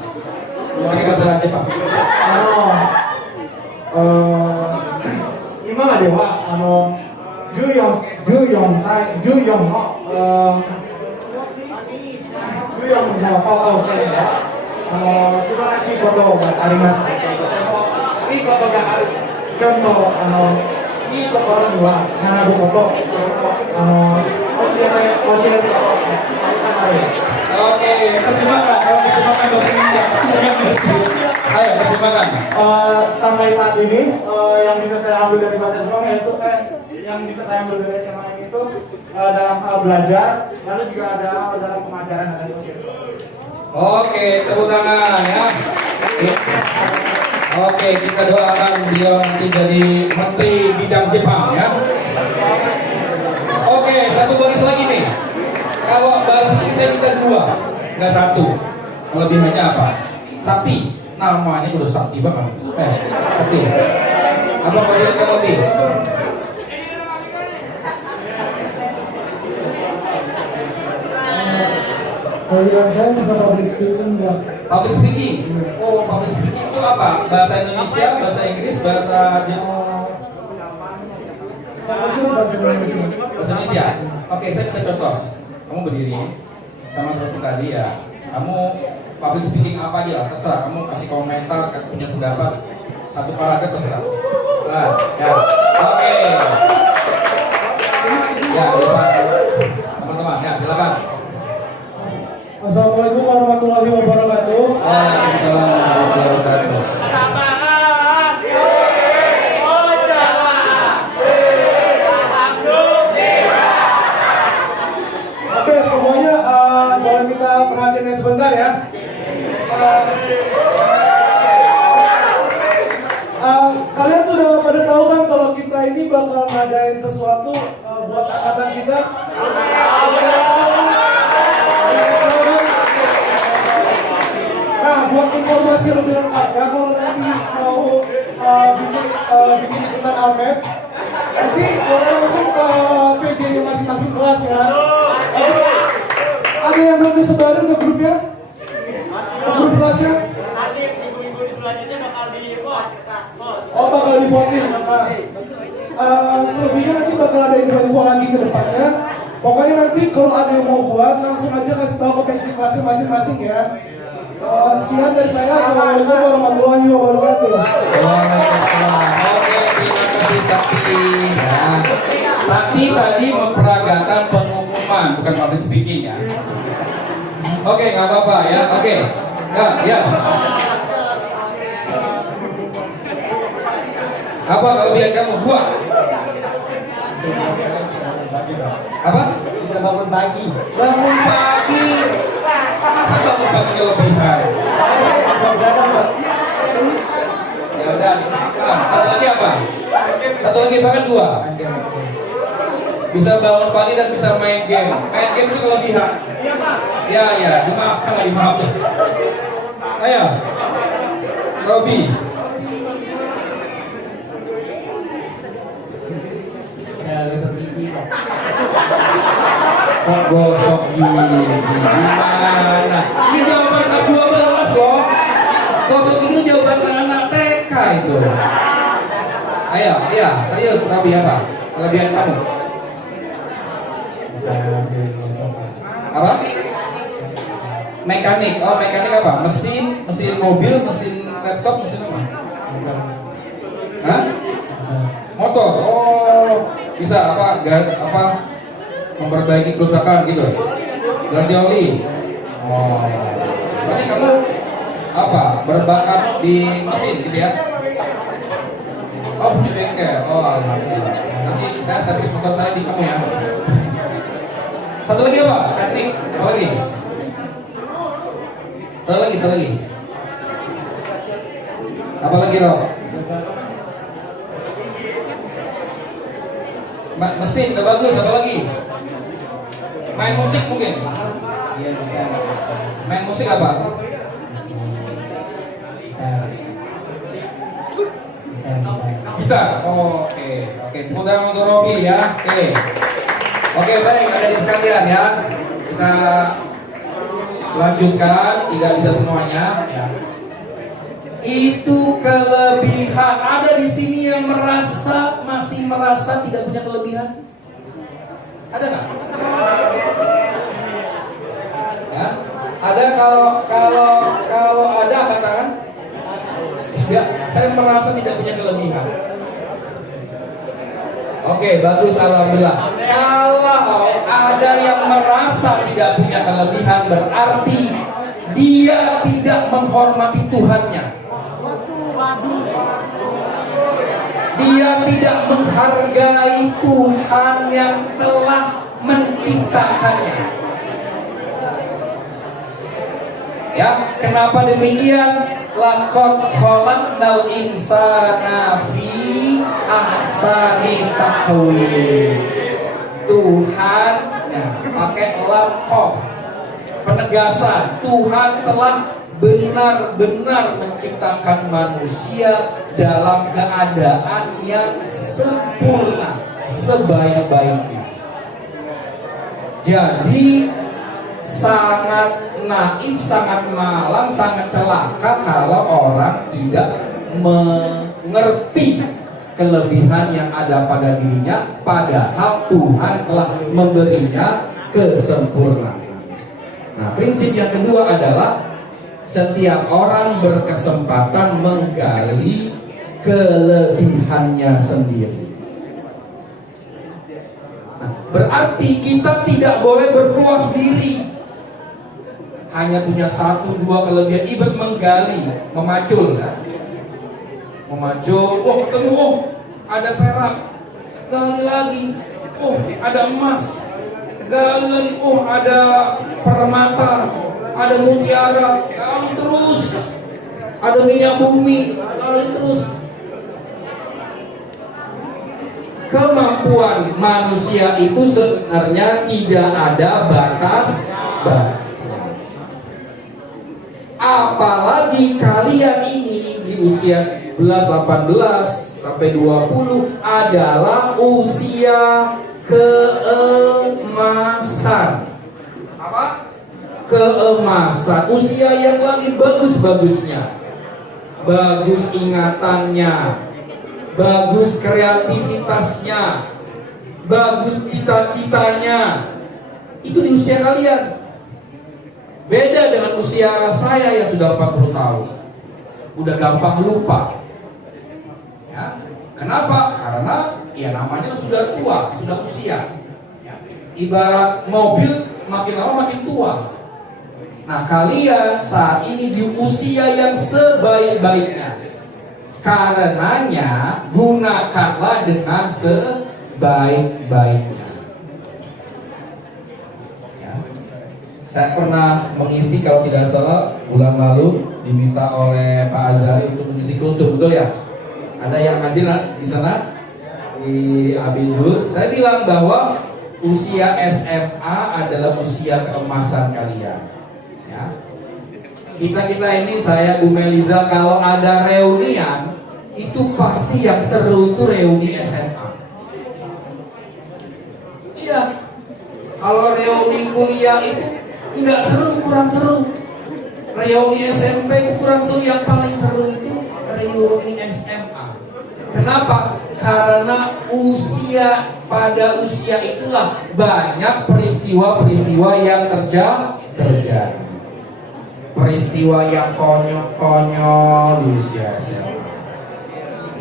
Pakai bahasa Jepang. 今までは14の高校生で素晴らしいことがあります。いいことがある。ちゃんといいところには学ぶこと、教えること、Oke, terjemahkan. Kalau terjemahkan bahasa Indonesia, ayo terjemahkan. Sampai saat ini yang bisa saya ambil dari bahasa Jepang yaitu yang bisa saya ambil dari SMA ini itu dalam hal belajar, lalu juga ada dalam pengajaran dan lain-lain. Oke, tepuk tangan ya. Oke, kita doakan beliau nanti jadi menteri bidang Jepang ya. Oke, satu baris lagi nih. Kalau baris ini saya minta 2, nggak 1. Kelebihannya apa? Sakti. Namanya udah sakti banget. Sakti. Apa kelebihan kamu Ti? Kelebihan saya bisa public speaking enggak? Public speaking. Oh, public speaking itu apa? Bahasa Indonesia, bahasa Inggris, bahasa Indonesia. Oke, saya minta contoh. Kamu berdiri sama seperti tadi ya. Kamu public speaking apa aja lah, terserah. Kamu kasih komentar, punya pendapat, satu paragraf terserah. Nah, ya. Oke. Ya, teman-teman, ya silakan. Assalamualaikum warahmatullahi wabarakatuh. Waalaikumsalam warahmatullahi wabarakatuh. Oke, semuanya boleh minta perhatiannya sebentar ya. Kalian sudah pada tahu kan kalau kita ini bakal ngadain sesuatu buat angkatan kita? Nah, buat informasi lebih lengkapnya, kalau nanti mau bikin ikutan Almet, nanti boleh langsung ke PJ masing-masing kelas ya. Ada yang belum disebarin ke grupnya? Ke grup kelasnya? Nanti minggu-minggu selanjutnya bakal di vote. Oh, bakal di voting. Selebihnya nanti bakal ada info-info lagi ke depannya. Pokoknya nanti kalau ada yang mau buat, langsung aja kasih tahu ke PJ kelasnya masing-masing ya. Sekian dari saya. Assalamualaikum warahmatullahi wabarakatuh. Waalaikumsalam. Oke, terima kasih Sakti. Sakti tadi memperagakan pengumuman, bukan public speaking ya. Oke, nggak apa-apa ya. Oke, ya. Apa kelebihan kamu? 2. Apa? Bisa bangun pagi. Bangun pagi. Masa bangun pagi kelebihan? Ya udah. Satu lagi apa? Satu lagi bahkan 2. Bisa bangun pagi dan bisa main game. Main game itu kelebihan. Ya, dimaafkan lah, dimaafkan. Ayo, Robi. Kok gosok gigi? Gimana? Ini jawaban kelas 12 loh. Gosok gigi jawaban anak TK itu. Ayo, iya, serius, Robi apa? Kelebihan kamu? Apa? Mekanik. Oh, mekanik apa? Mesin mobil, mesin laptop, mesin apa? Hah? Motor. Oh, bisa apa? Memperbaiki kerusakan gitu. Ganti oli. Oh. Berarti kamu apa? Berbakat di mesin gitu ya? Oh, punya bengkel. Oh, alhamdulillah. Nanti saya servis motor saya di kamu ya. Satu lagi apa? Teknik. Apa lagi? Satu lagi. Apa lagi, Rob? Mesin udah bagus. Apa lagi? Main musik mungkin? Main musik apa? Gitar. Oke. Tepuk tangan untuk Robi ya. Oke, baik, adik-adik sekalian ya. Kita lanjutkan, tidak bisa semuanya ya. Itu kelebihan. Ada di sini yang masih merasa tidak punya kelebihan? Ada nggak? Ya. Ada kalau ada katakan tidak. Saya merasa tidak punya kelebihan. Oke, bagus, alhamdulillah. Kalau ada yang merasa tidak punya kelebihan, berarti dia tidak menghormati Tuhannya. Dia tidak menghargai Tuhan yang telah menciptakannya. Ya, kenapa demikian? Laqad khalaqnal insana fi ahsani taqwim. Tuhan pakai lam qaf, penegasan. Tuhan telah benar-benar menciptakan manusia dalam keadaan yang sempurna, sebaik-baiknya. Jadi sangat naif, sangat malang, sangat celaka kalau orang tidak mengerti kelebihan yang ada pada dirinya, padahal Tuhan telah memberinya kesempurnaan. Nah, prinsip yang kedua adalah setiap orang berkesempatan menggali kelebihannya sendiri. Nah, berarti kita tidak boleh berpuas diri hanya punya 1-2 kelebihan. Ibarat menggali, memacul kan? Memacul, ketemu, ada perak, gali lagi, ada emas, gali lagi, ada permata, ada mutiara, gali terus, ada minyak bumi, gali terus. Kemampuan manusia itu sebenarnya tidak ada batas. Apalagi kalian ini di usia 18 sampai 20 adalah usia keemasan. Apa? Keemasan. Usia yang lagi bagus-bagusnya. Bagus ingatannya, bagus kreativitasnya, bagus cita-citanya. Itu di usia kalian. Beda dengan usia saya yang sudah 40 tahun. Udah gampang lupa. Ya. Kenapa? Karena ya namanya sudah tua, sudah usia. Ya. Ibarat mobil makin lama makin tua. Nah, kalian saat ini di usia yang sebaik-baiknya. Karenanya gunakanlah dengan sebaik-baiknya. Ya. Saya pernah mengisi, kalau tidak salah bulan lalu diminta oleh Pak Azhari untuk mengisi kultum, betul ya? Ada yang hadir di sana di Abizur. Saya bilang bahwa usia SMA adalah usia keemasan kalian. Ya. Kita ini, saya Bu Meliza, kalau ada reunian itu pasti yang seru itu reuni SMA. Iya. Kalau reuni kuliah itu nggak seru, kurang seru. Reuni SMP itu kurang seru, yang paling seru itu reuni SMA. Kenapa? Karena pada usia itulah banyak peristiwa-peristiwa yang terjadi. Peristiwa yang konyol-konyol di usia SMA.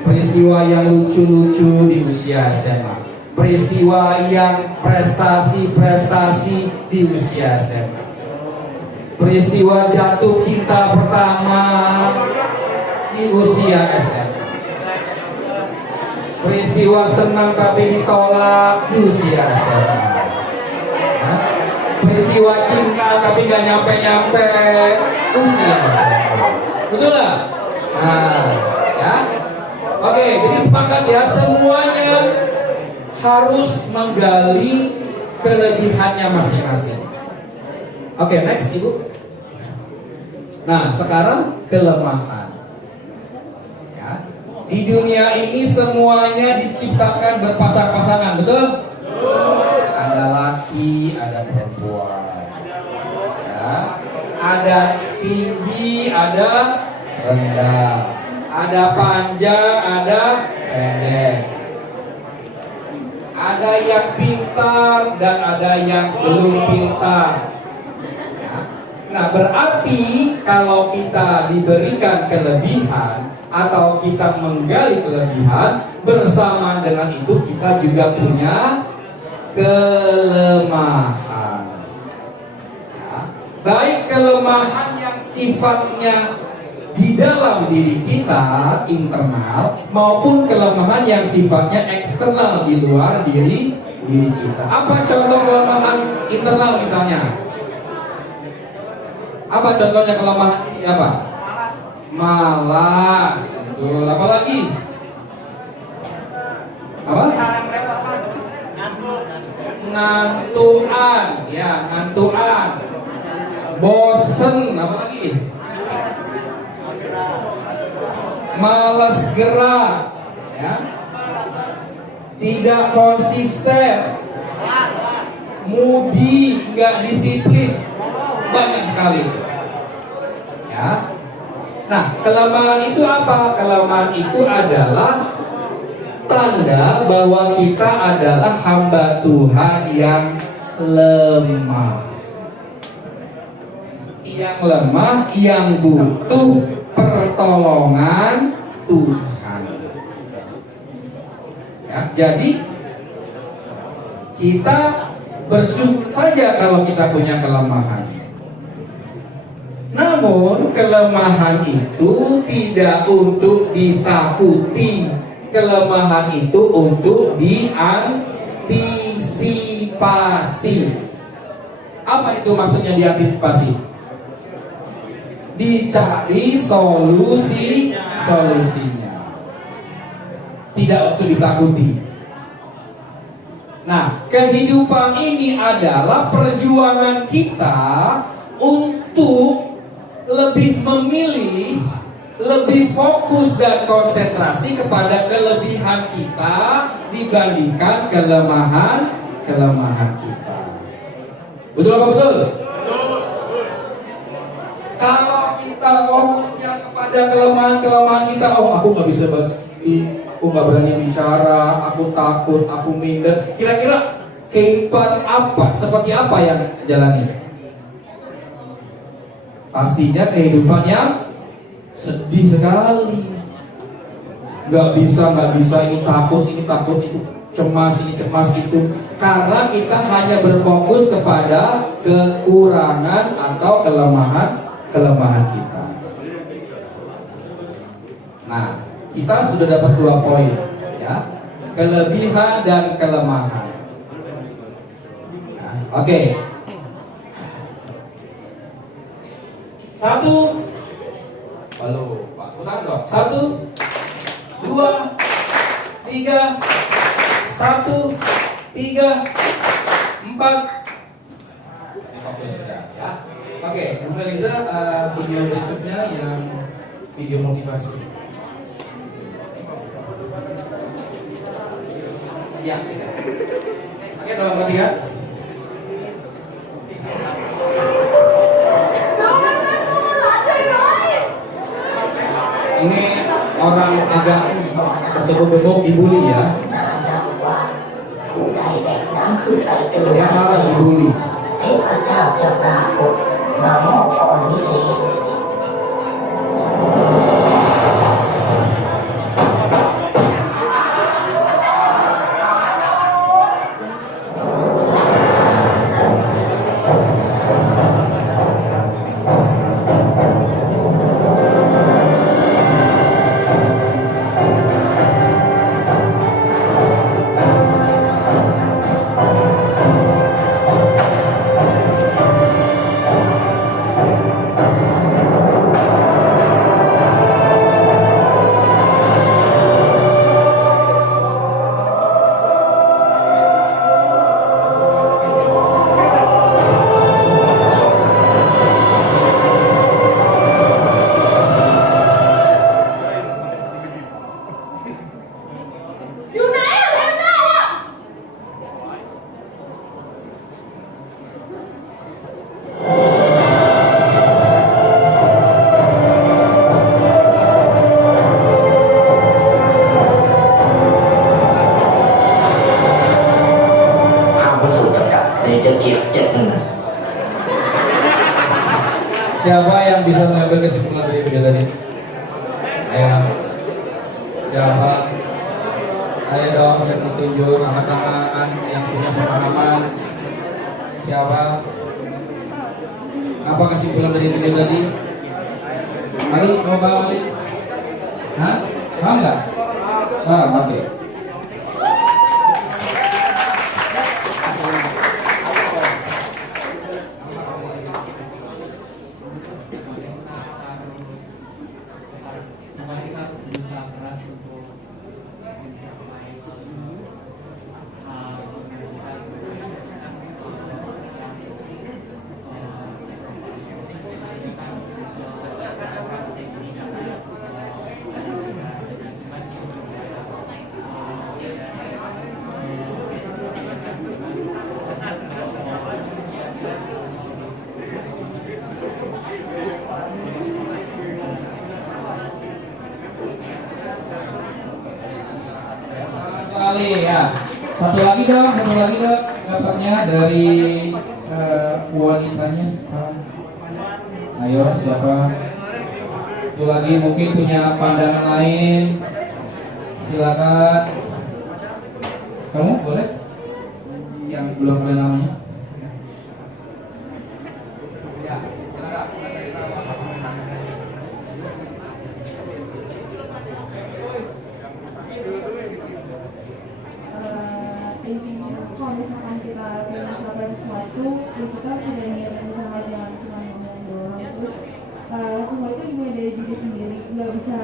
Peristiwa yang lucu-lucu di usia SMA. Peristiwa yang prestasi-prestasi di usia SMA. Peristiwa jatuh cinta pertama di usia SMA. Peristiwa senang tapi ditolak di usia SMA. Peristiwa cinta tapi gak nyampe-nyampe usia SMA. Betul gak? Nah, ya. Oke, jadi sepakat ya, semuanya harus menggali kelebihannya masing-masing. Oke, next Ibu. Nah, sekarang kelemahan. Ya. Di dunia ini semuanya diciptakan berpasang-pasangan, betul? Ada laki, ada perempuan. Ya. Ada tinggi, ada rendah. Ada panjang, ada pendek. Ada yang pintar dan ada yang belum pintar. Nah, berarti kalau kita diberikan kelebihan atau kita menggali kelebihan, bersama dengan itu kita juga punya kelemahan. Ya. Baik kelemahan yang sifatnya di dalam diri kita, internal, maupun kelemahan yang sifatnya eksternal di luar diri kita. Apa contoh kelemahan internal misalnya? Apa contohnya kelemahan ini? Apa? Malas. Betul. Apa lagi? Apa? Ngantuan. Ya, ngantuan. Bosen. Apa lagi? Malas gerak. Ya. Tidak konsisten. Mudi, nggak disiplin. Banyak sekali. Ya. Nah, kelemahan itu apa? Kelemahan itu adalah tanda bahwa kita adalah hamba Tuhan yang lemah. Yang lemah, yang butuh pertolongan Tuhan. Ya, jadi kita bersyukur saja kalau kita punya kelemahan. Namun kelemahan itu tidak untuk ditakuti. Kelemahan itu untuk diantisipasi. Apa itu maksudnya diantisipasi? Dicari solusinya. Tidak untuk ditakuti. Nah, kehidupan ini adalah perjuangan kita untuk lebih memilih, lebih fokus dan konsentrasi kepada kelebihan kita dibandingkan kelemahan kita. Betul apa betul? Kalau kita fokusnya kepada kelemahan kita, aku nggak bisa bahas ini, aku nggak berani bicara, aku takut, aku minder. Kira-kira kehidupan apa? Seperti apa yang jalani? Pastinya kehidupan yang sedih sekali. Nggak bisa, ini takut itu. cemas ini cemas itu, karena kita hanya berfokus kepada kekurangan atau kelemahan kita. Nah, kita sudah dapat 2 poin ya, kelebihan dan kelemahan. Nah, oke. 1, halo Pak, ulang dong. 1, 2, 3, 1, 3, 4. Fokus ya. Oke, Bu Meliza, video berikutnya yang video motivasi. Siap. Oke, dalam 3. Ini orang agak bergebuk-gebuk dibully ya. Yang marah dibully. เทพเจ้าจะปรากฏมามอบพรวิเศษ Siapa yang bisa mengambil kesimpulan dari video tadi? Ayo. Siapa? Ayo dong yang ditunjuk, angkat tangan yang punya pengalaman. Siapa? Apa kesimpulan dari video tadi? Ali, mau paham Ali? Hah? Paham nggak? Paham, oke. Ya, satu lagi dong dapatnya dari wanitanya. Ayo siapa? Satu lagi mungkin punya pandangan lain. Silakan. Kamu boleh? Yang belum kenal namanya. Ya, silakan. Kalau misalkan kita ingin mencapai sesuatu, kita sudah niat usaha, jangan cuma ngomong doang. Terus semua itu dimulai dari diri sendiri, nggak bisa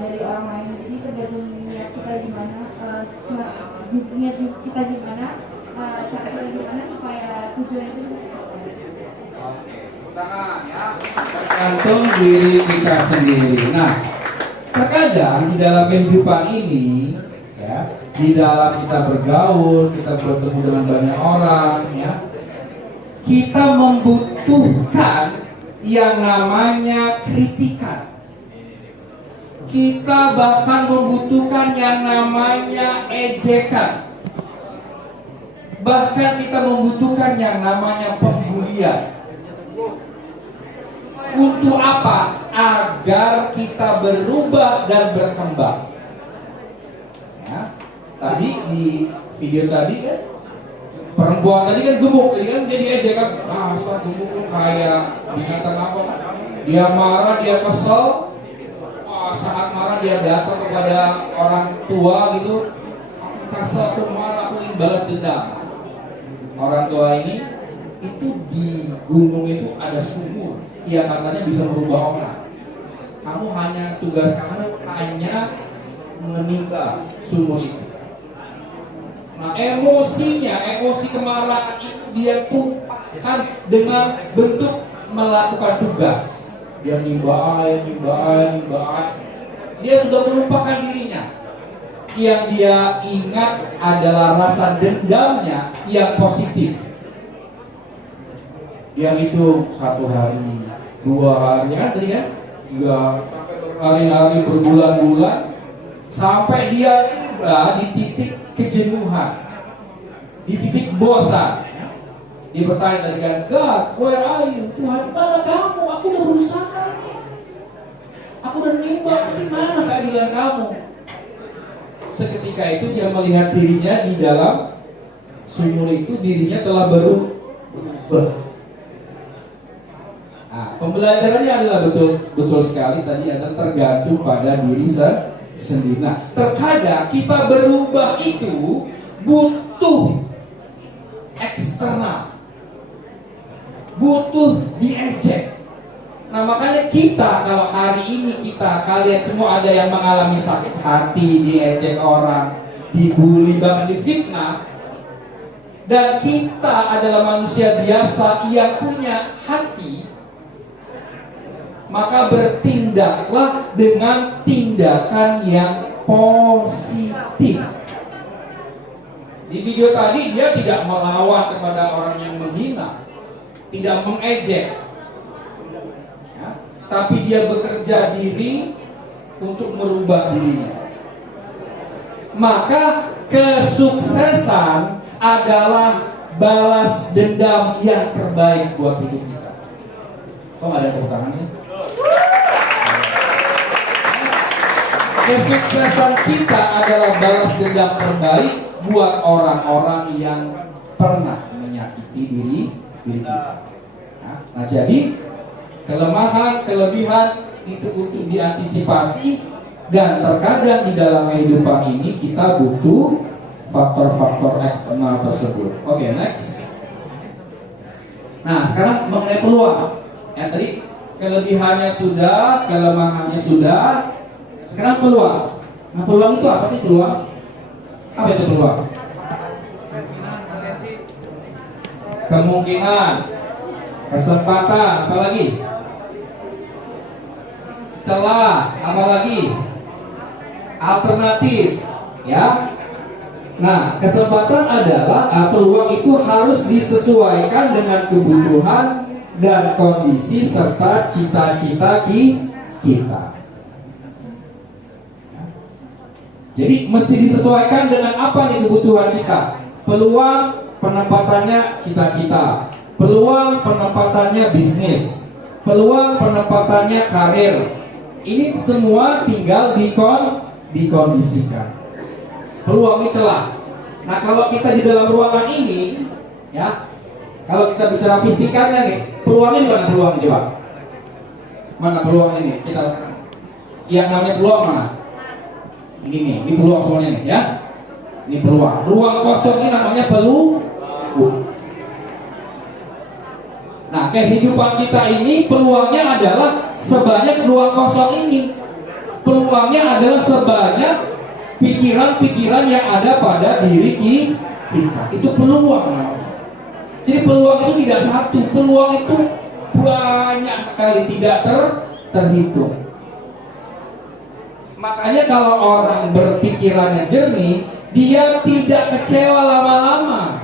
dari orang lain. Jadi tergantung niat kita gimana, niat kita gimana, cara kita gimana supaya tujuan itu. Tangan ya, tergantung diri kita sendiri. Nah, terkadang di dalam kehidupan ini, ya, di dalam kita bergaul, kita bertemu dengan banyak orang, ya, kita membutuhkan yang namanya kritikan. Kita bahkan membutuhkan yang namanya ejekan. Bahkan kita membutuhkan yang namanya pembulian. Untuk apa? Agar kita berubah dan berkembang. Ya. Tadi di video tadi kan perempuan tadi kan gemuk, tadi kan dia diejek kan, asal gemuk lu kayak binatang apa kan? Dia marah, dia kesel, saat marah dia datang kepada orang tua gitu, aku kesel, aku marah, aku ingin balas dendam. Orang tua ini itu di gunung itu ada sumur yang katanya bisa merubah orang. Kamu hanya tugas kamu hanya menimba sumur itu. Nah emosi kemarahan itu dia tumpahkan dengan bentuk melakukan tugas. Dia nimba air. Dia sudah melupakan dirinya. Yang dia ingat adalah rasa dendamnya yang positif. Yang itu 1 hari, 2 hari kan tadi kan? 3 sampai berhari-hari, berbulan-bulan, sampai dia tiba di titik kejenuhan, di titik bosan. Dia bertanya tadi kan, God, where are you? Tuhan, mana kamu? Aku udah berusaha nih. Aku udah nimba, tapi mana keadilan kamu? Seketika itu dia melihat dirinya di dalam sumur itu, dirinya telah berubah. Nah, pembelajarannya adalah betul sekali tadi ada tergantung pada diri sendiri. Nah, terkadang kita berubah itu butuh eksternal, butuh diejek. Nah makanya kita kalau hari ini kalian semua ada yang mengalami sakit hati, diejek orang, dibully, bahkan difitnah, dan kita adalah manusia biasa yang punya hati, maka bertindaklah dengan tindakan yang positif. Di video tadi dia tidak melawan kepada orang yang menghina, tidak mengejek, ya, tapi dia bekerja diri untuk merubah dirinya. Maka kesuksesan adalah balas dendam yang terbaik buat hidup kita. Kok nggak ada tepuk tangan sih? Kesuksesan kita adalah balas dendam terbaik buat orang-orang yang pernah menyakiti diri kita. Nah, jadi kelemahan, kelebihan itu untuk diantisipasi, dan terkadang di dalam kehidupan ini kita butuh faktor-faktor eksternal tersebut. Oke, next. Nah, sekarang mengenai peluang. Ya tadi kelebihannya sudah, kelemahannya sudah. Sekarang peluang. Nah, peluang itu apa sih peluang? Apa itu peluang? Kemungkinan, kesempatan, apa lagi? Celah, apa lagi? Alternatif, ya. Nah, kesempatan adalah peluang itu harus disesuaikan dengan kebutuhan dan kondisi serta cita-cita kita. Jadi mesti disesuaikan dengan apa nih kebutuhan kita. Peluang penempatannya cita-cita, peluang penempatannya bisnis, peluang penempatannya karir. Ini semua tinggal dikondisikan. Peluangnya celah. Nah, kalau kita di dalam ruangan ini, ya, kalau kita bicara fisikanya nih, peluangnya mana peluang coba? Mana peluang ini? Kita yang namanya peluang mana? Ini nih, ini peluang semuanya nih, ya. Ini peluang. Ruang kosong ini namanya peluang. Nah, kehidupan kita ini peluangnya adalah sebanyak ruang kosong ini. Peluangnya adalah sebanyak pikiran-pikiran yang ada pada diri kita. Itu peluang. Jadi peluang itu tidak satu, peluang itu banyak sekali, tidak terhitung. Makanya kalau orang berpikirannya jernih, dia tidak kecewa lama-lama,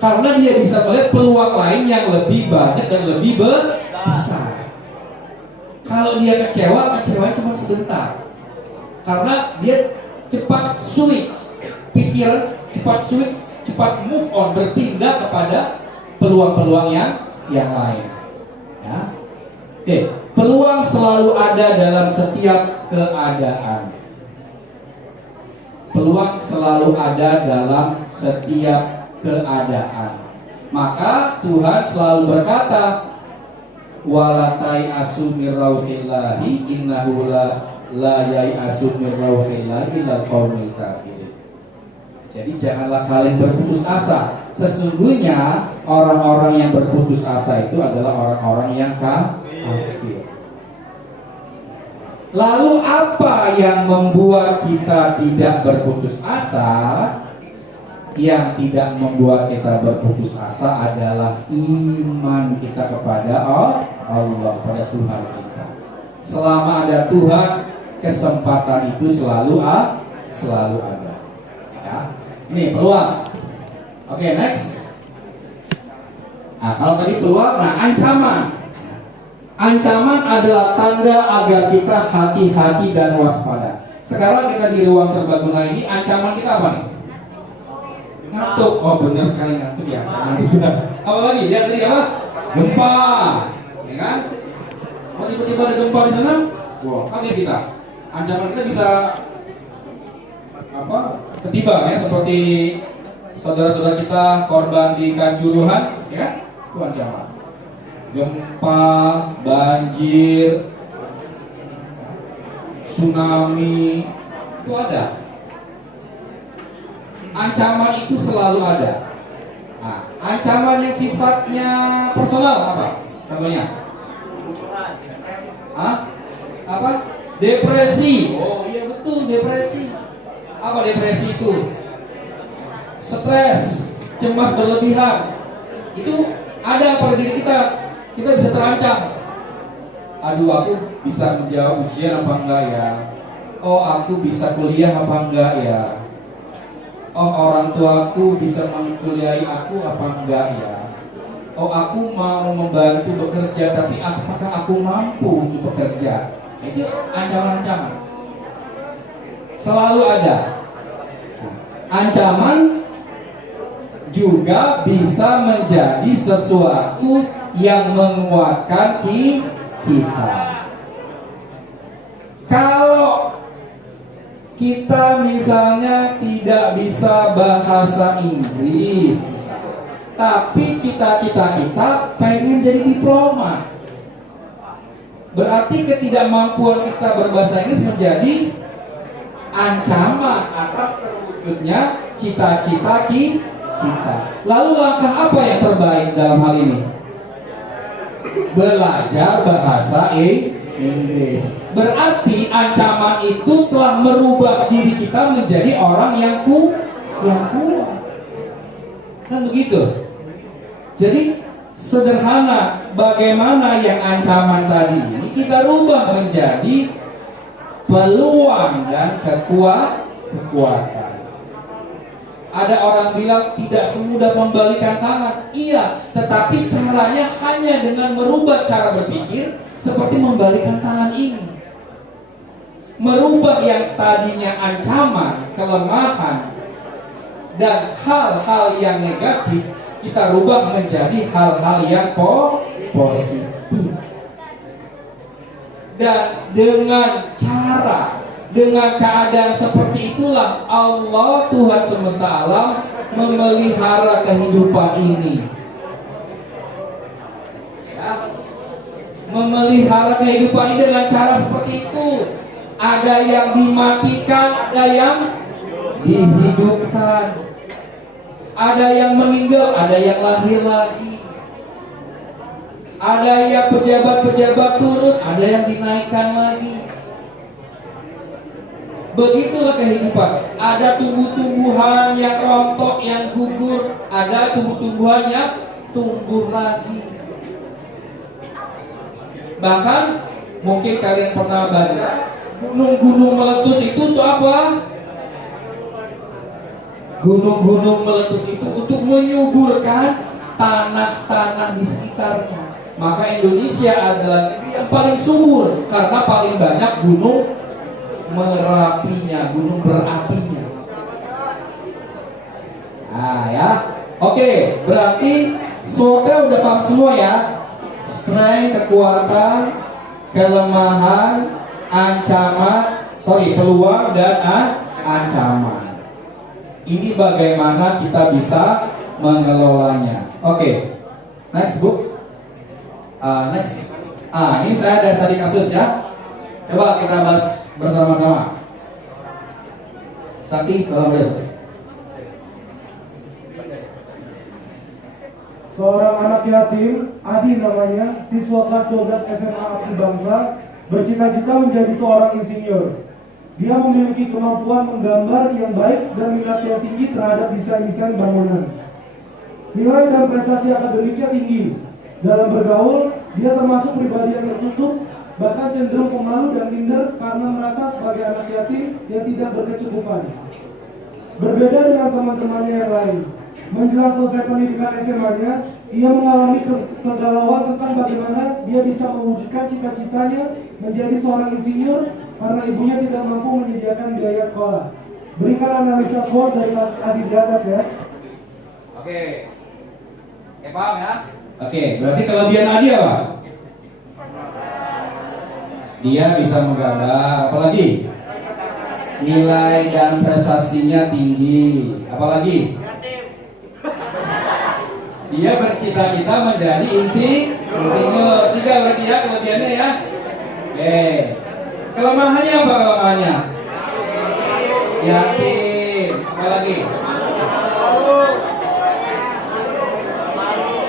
karena dia bisa melihat peluang lain yang lebih banyak dan lebih besar. Kalau dia kecewa cuma sebentar, karena dia cepat switch pikiran, cepat move on, berpindah kepada peluang-peluang yang lain. Ya. Oke, peluang selalu ada dalam setiap keadaan. Peluang selalu ada dalam setiap keadaan. Maka Tuhan selalu berkata, walatai asu min rauhillahi innahu la yai'asu min rauhillahi illa qaumul kafirin. Jadi janganlah kalian berputus asa. Sesungguhnya orang-orang yang berputus asa itu adalah orang-orang yang kafir. Lalu apa yang membuat kita tidak berputus asa? Yang tidak membuat kita berputus asa adalah iman kita kepada Allah, pada Tuhan kita. Selama ada Tuhan, kesempatan itu selalu ada. Ya. Ini peluang. Oke, next. Nah, kalau tadi peluang, nah ancaman. Ancaman adalah tanda agar kita hati-hati dan waspada. Sekarang kita di ruang serbaguna ini, ancaman kita apa nih? Ngantuk. Oh benar sekali, ngantuk ya. Apa lagi? Lihat tadi apa? Gempa, ya kan? Oh tiba-tiba ada gempa di sana. Wah, kaget kita. Ancaman kita bisa apa? Ketiba ya, seperti saudara-saudara kita korban di Kanjuruhan, ya? Itu ancaman. Gempa, banjir, tsunami, itu ada. Ancaman itu selalu ada. Nah, ancaman yang sifatnya personal apa? Contohnya? Apa? Depresi. Oh iya betul, depresi. Apa depresi itu? Stres, cemas berlebihan. Itu ada pada diri kita. Kita bisa terancam. Aduh, aku bisa menjawab ujian apa enggak ya? Oh, aku bisa kuliah apa enggak ya? Oh, orang tuaku bisa mengkuliahi aku apa enggak ya? Oh, aku mau membantu bekerja, tapi apakah aku mampu untuk bekerja? Itu ancaman-ancaman. Selalu ada. Ancaman juga bisa menjadi sesuatu yang menguatkan kita. Kalau kita misalnya tidak bisa bahasa Inggris, tapi cita-cita kita pengen jadi diplomat, berarti ketidakmampuan kita berbahasa Inggris menjadi ancaman atas terwujudnya cita-cita kita. Lalu langkah apa yang terbaik dalam hal ini? Belajar bahasa Inggris. Berarti ancaman itu telah merubah diri kita menjadi orang yang kuat. Kan begitu? Jadi sederhana, bagaimana yang ancaman tadi ini kita rubah menjadi peluang dan kekuatan. Ada orang bilang tidak semudah membalikan tangan. Iya, tetapi caranya hanya dengan merubah cara berpikir seperti membalikan tangan ini. Merubah yang tadinya ancaman, kelemahan, dan hal-hal yang negatif, kita rubah menjadi hal-hal yang positif. Dan dengan keadaan seperti itulah Allah Tuhan semesta alam memelihara kehidupan ini. Ya. Memelihara kehidupan ini dengan cara seperti itu. Ada yang dimatikan, ada yang dihidupkan. Ada yang meninggal, ada yang lahir lagi. Ada yang pejabat-pejabat turun, ada yang dinaikkan lagi. Begitulah kehidupan. Ada tumbuh-tumbuhan yang rontok, yang gugur. Ada tumbuh-tumbuhan yang tumbuh lagi. Bahkan mungkin kalian pernah baca gunung-gunung meletus itu untuk apa? Gunung-gunung meletus itu untuk menyuburkan tanah-tanah di sekitarnya. Maka Indonesia adalah negeri yang paling subur karena paling banyak gunung merapinya, gunung berapinya. Nah ya, oke, berarti semoga udah paham semua ya. Strength, kekuatan, kelemahan, peluang dan ancaman. Ini bagaimana kita bisa mengelolanya. Oke. Next book. Next. Ini saya ada studi kasus ya. Coba kita bahas bersama-sama. Sakti, tolong beliau. Seorang anak yatim, Adi namanya, siswa kelas 12 SMA Abdi Bangsa, bercita-cita menjadi seorang insinyur. Dia memiliki kemampuan menggambar yang baik dan minat yang tinggi terhadap desain-desain bangunan. Nilai dan prestasi akademiknya tinggi. Dalam bergaul, dia termasuk pribadi yang tertutup, bahkan cenderung pemalu dan minder karena merasa sebagai anak yatim yang tidak berkecukupan. Berbeda dengan teman-temannya yang lain, menjelang selesai pendidikan SMA-nya, ia mengalami kegalauan tentang bagaimana dia bisa mewujudkan cita-citanya menjadi seorang insinyur karena ibunya tidak mampu menyediakan biaya sekolah. Berikan analisa SWOT dari kasus Adi di atas ya. Oke. Paham ya? Oke, berarti kelebihan Adi apa? Dia bisa menggambar, apalagi? Nilai dan prestasinya tinggi, apalagi? Dia bercita-cita menjadi insinyur. 3 berarti ya kelebihannya ya. Oke. Kelemahannya apa kelemahannya? Yatim, apalagi?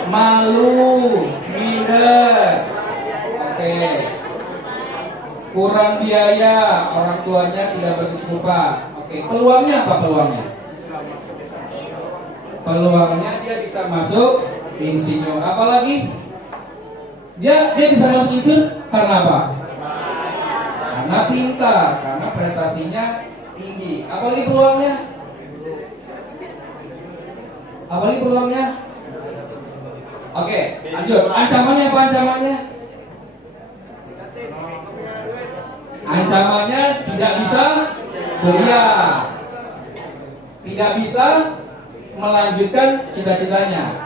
Malu, minder. Oke. Kurang biaya, orang tuanya tidak berkecukupan. Oke, peluangnya apa peluangnya? Peluangnya dia bisa masuk insinyur. Apalagi? Dia bisa masuk insinyur karena apa? Karena pintar, karena prestasinya tinggi. Apalagi peluangnya? Apalagi peluangnya? Oke, lanjut. Ancamannya apa ancamannya? Ancamannya tidak bisa kuliah, tidak bisa melanjutkan cita-citanya.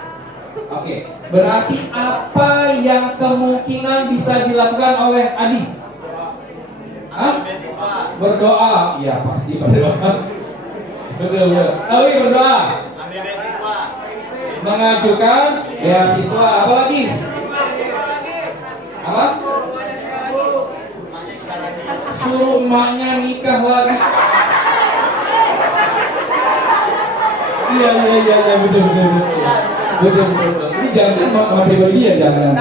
Oke, berarti apa yang kemungkinan bisa dilakukan oleh Adi? Berdoa. Iya pasti berdoa. Betul. Tapi berdoa. Mengajukan beasiswa. Apa lagi? Apa? Suruh emaknya nikah lagi. Iya betul. Ini jangan mau pribadi dia jangan.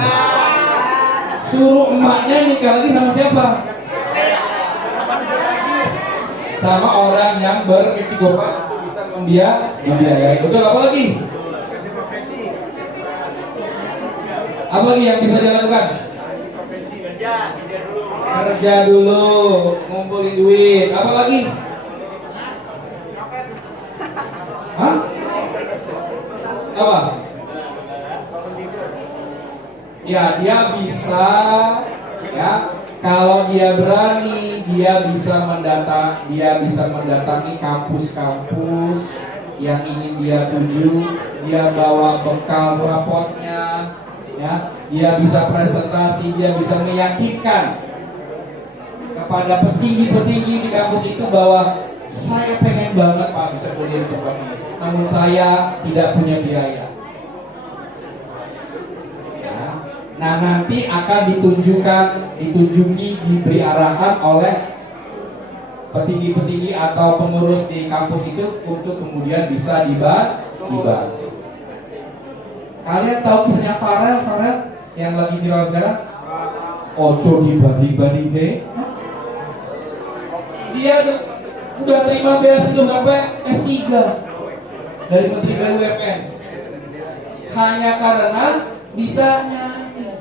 Suruh emaknya nikah lagi sama siapa? Sama orang yang berkecukupan bisa membiayai. Betul, apa lagi? Apa lagi yang bisa dilakukan? Kerja dulu, ngumpulin duit. Apa lagi? Hah? Apa? Ya, dia bisa ya. Kalau dia berani, dia bisa mendatangi kampus-kampus yang ingin dia tuju. Dia bawa bekal rapotnya, ya. Dia bisa presentasi, dia bisa meyakinkan kepada petinggi-petinggi di kampus itu bahwa saya pengen banget Pak bisa kuliah di tempat ini, namun saya tidak punya biaya. Nah nanti akan diberi arahan oleh petinggi-petinggi atau pengurus di kampus itu untuk kemudian bisa dibantu. Kalian tahu kisahnya Farel yang lagi viral sekarang? Ojo dibanding deh. Dia udah terima beasiswa sampai S3 dari Menteri BUMN hanya karena bisa nyanyi.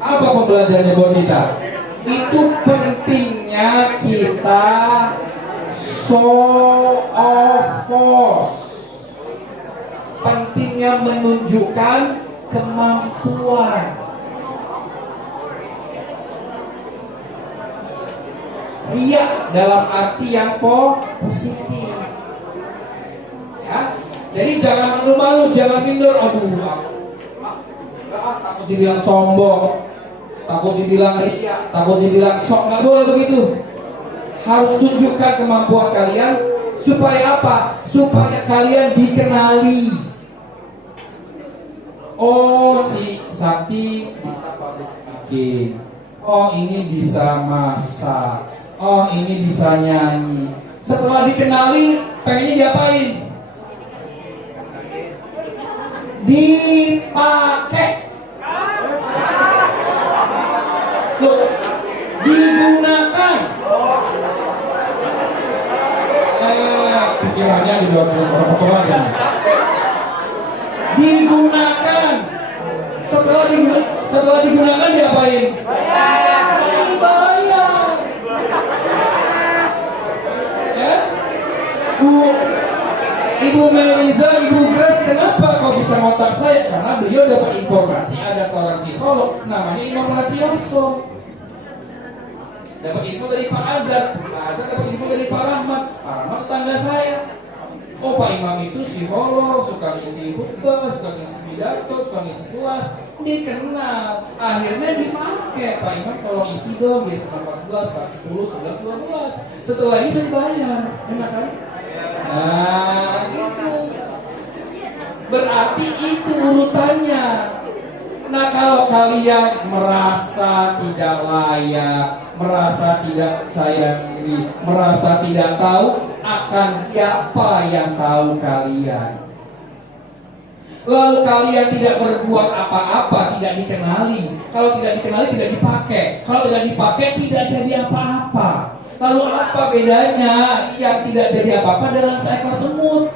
Apa pembelajarannya buat kita? Itu pentingnya kita show of force. Pentingnya menunjukkan kemampuan. Ria dalam arti yang positif. Ya. Jadi jangan malu-malu, jangan minder. Aduh, takut dibilang sombong, takut dibilang ria, takut dibilang sok. Nggak boleh begitu. Harus tunjukkan kemampuan kalian Supaya apa? Supaya kalian dikenali. Oh, si Sakti bisa public speaking. Oh, ini bisa masak. Oh, ini bisa nyanyi. Setelah dikenali, pengennya diapain? Dipakai. Loh, digunakan. Pikirannya di luar protokol aja. Digunakan. Setelah digunakan diapain? Dibayar. Ya? Ibu Meliza, Ibu Grace, kenapa kok bisa ngotak saya? Karena beliau dapat informasi ada seorang psikolog namanya Imam Latioso. Dapat info dari Pak Azhar dapat info dari Pak Rahmat tetangga saya. Oh, Pak Imam itu psikolog, suka ngisi khutbah, suka ngisi pidato, suka ngisi kelas, dikenal. Akhirnya dipakai, Pak Imam tolong isi dong, di 14, kelas 10, 11, 12. Setelah itu dibayar, enak kan? Nah, gitu. Berarti itu urutannya. Nah, kalau kalian merasa tidak layak, merasa tidak percaya diri, merasa tidak tahu, akan siapa yang tahu kalian? Lalu kalian tidak berbuat apa-apa, tidak dikenali. Kalau tidak dikenali, tidak dipakai. Kalau tidak dipakai, tidak jadi apa-apa. Lalu apa bedanya yang tidak jadi apa-apa dengan seekor semut?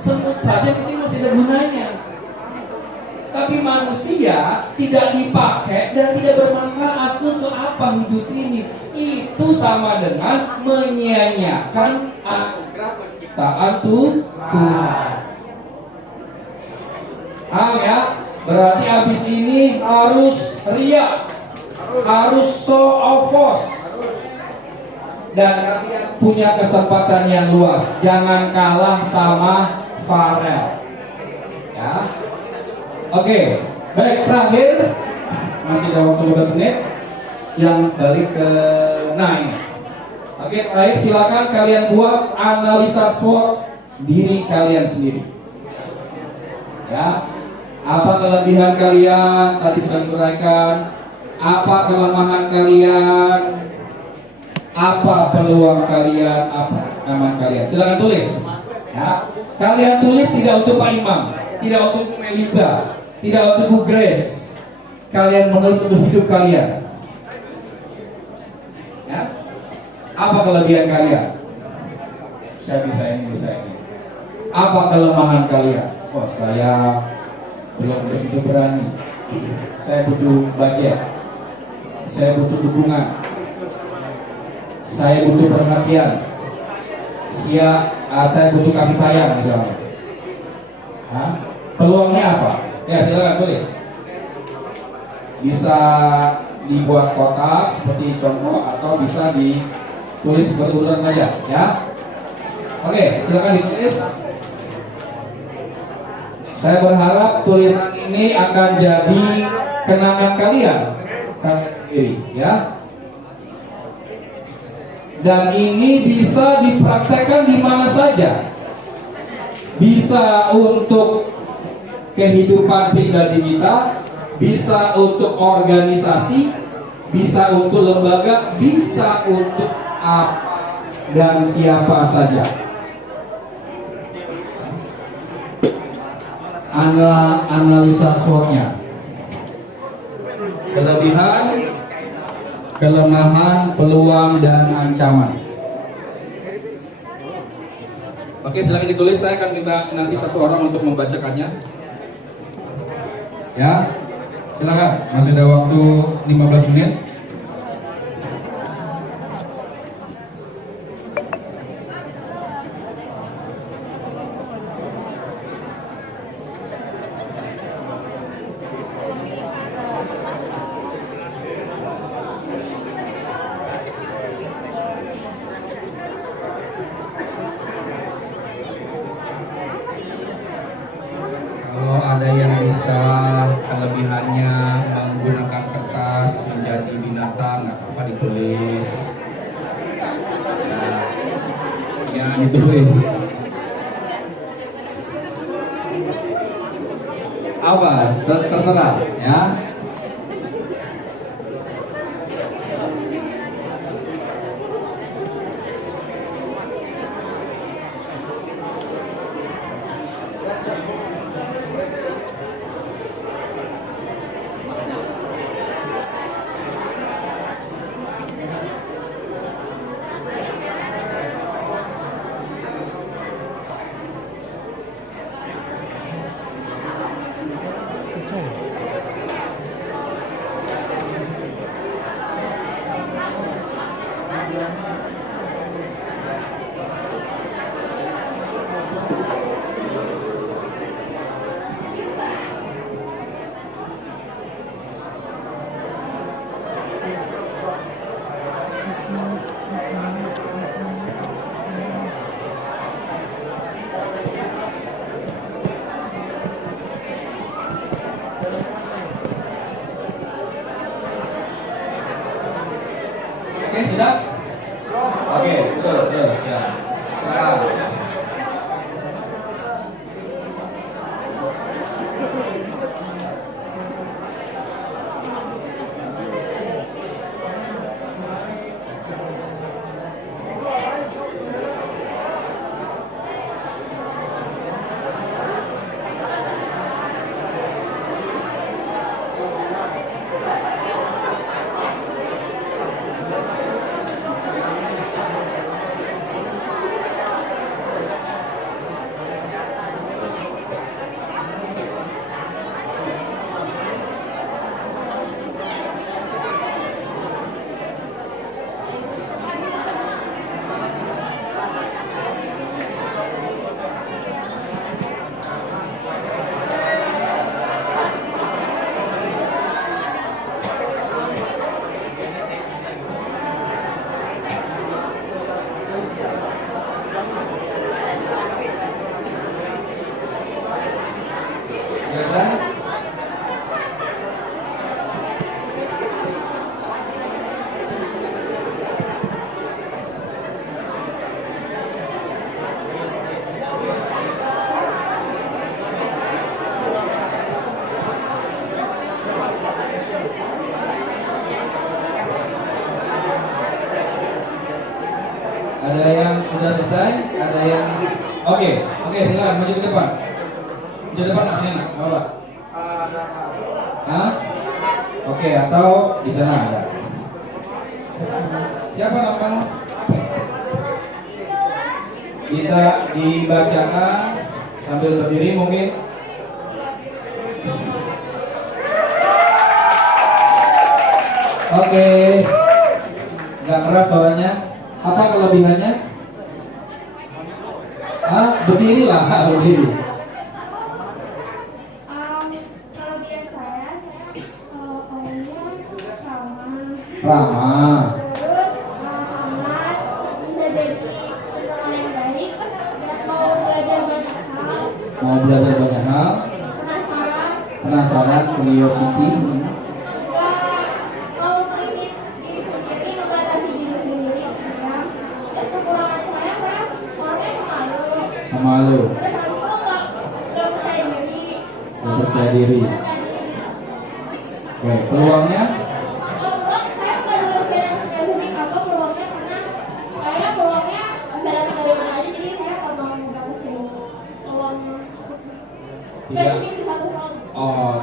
Semut saja mungkin masih ada gunanya. Tapi manusia tidak dipakai dan tidak bermanfaat. Untuk apa hidup ini? Itu sama dengan menyia-nyiakan anugerah penciptaan Tuhan. Ya? Berarti habis ini harus ria, harus show of force, dan kalian punya kesempatan yang luas. Jangan kalah sama Farel. Ya. Oke, baik, terakhir masih ada waktu 15 menit yang balik ke ini. Oke, terakhir silakan kalian buat analisa SWOT diri kalian sendiri. Ya, apa kelebihan kalian tadi sudah diuraikan, apa kelemahan kalian, apa peluang kalian, apa aman kalian. Silakan tulis. Ya, kalian tulis tidak untuk Pak Imam, tidak untuk Bu Meliza, tidak untuk Bu Grace. Kalian menulis untuk hidup kalian. Ya, apa kelebihan kalian? Saya bisa ini, bisa ini. Apa kelemahan kalian? Oh, saya belum begitu berani. Saya butuh budget. Saya butuh dukungan. Saya butuh perhatian. Saya butuh kasih sayang misalnya. Peluangnya apa? Ya, silakan tulis. Bisa dibuat kotak seperti contoh atau bisa ditulis seperti urutan saja, ya. Oke, silakan ditulis. Saya berharap tulisan ini akan jadi kenangan kalian sendiri, ya. Dan ini bisa dipraktekkan di mana saja. Bisa untuk kehidupan pribadi kita, bisa untuk organisasi, bisa untuk lembaga, bisa untuk apa dan siapa saja. Analisa SWOT-nya. Kelebihan, kelemahan, peluang, dan ancaman. Oke, silakan ditulis. Saya akan minta nanti satu orang untuk membacakannya. Ya, silakan. Masih ada waktu 15 menit. Ada yang bisa kelebihannya menggunakan kertas menjadi binatang, nggak apa-apa ditulis. Nah, ditulis. Apa? Terserah ya. Oke, sudah? Oke, betul, siap. Sekarang. Ada yang sudah selesai? Ada yang Oke, silakan maju ke depan. Maju ke depan aslinya, Bapak. Hah? Oke, atau di sana ada. Siapa nama? Bisa dibacakan sambil berdiri mungkin. Oke. Nggak keras suaranya. Apa kelebihannya? Berdirilah, berdiri. Kelebihan saya orangnya ramah. Ramah. Terus aman, bisa jadi orang yang baik, mau belajar banyak hal, Mau belajar banyak hal. Penasaran, curiosity. mau kritik diri sendiri, membatasi diri sendiri. Kekurangan saya orangnya pemalu. Pemalu. Terus aku nggak percaya diri. Nggak percaya diri. Oke, peluangnya? Peluang saya nggak ada spesifik apa peluangnya, karena saya peluangnya bisa datang dari mana aja, jadi saya nggak mau membatasi peluangnya. Tidak. Spesifik di satu hal. Oh,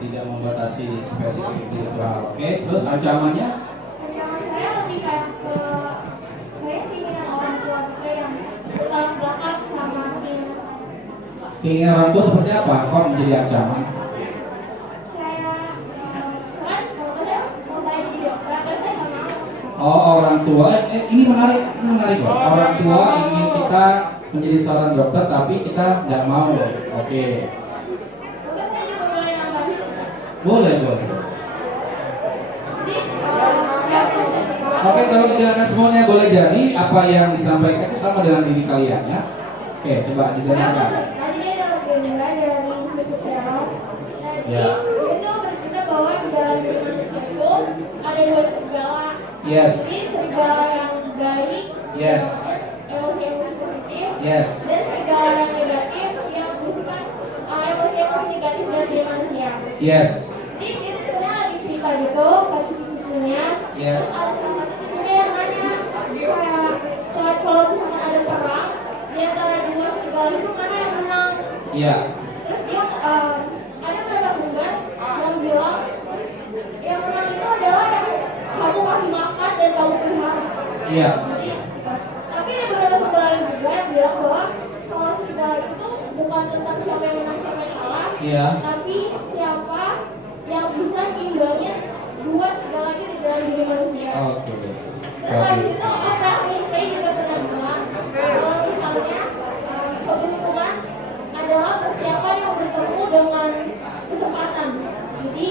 tidak membatasi spesifik virtual. Oke, terus ancamannya? Ancaman saya lebih kayak ke saya keinginan orang tua saya yang bertolak belakang sama keinginan saya. Keinginan orang tua seperti apa? Kok menjadi ancaman? Kayak kan kalau saya mau saya jadi dokter, kan saya nggak mau. Oh, orang tua. Ini menarik loh. Orang tua ingin kita menjadi seorang dokter, tapi kita nggak mau. Oke, Mungkin saya juga boleh nambahin. boleh. Jadi Oke, kalau tidak semuanya boleh jadi apa yang disampaikan itu sama dengan diri kalian ya. Oke, coba didengarkan. Tadi dia ada legenda dari Institut Seram. Ya. Itu bercerita bahwa di dalam diri manusia itu ada dua serigala. Yes. Jadi serigala yang baik, Yes. emosi-emosi Yes. Dan serigala yang negatif yang bersifat emosi negatif dari diri manusia. Yes. Jadi itu sebenarnya lagi cerita gitu, kasih susunya. Yes. Terus ada salah satu susunya yang nanya kayak kalau misalnya ada perang di antara dua serigala itu mana yang menang? Iya. Terus dia ada beberapa sumber yang bilang yang menang itu adalah yang kamu kasih makan dan kamu pelihara. Iya. Jadi, tapi ada beberapa sumber lain juga yang bilang bahwa kalau serigala itu bukan tentang siapa yang menang siapa yang kalah, Iya. tapi siapa yang bisa ngimbangin dua serigala itu di dalam diri manusia. Oke. Terus habis itu Oprah Winfrey juga pernah bilang kalau misalnya suatu hubungan adalah persiapan yang bertemu dengan kesempatan. Jadi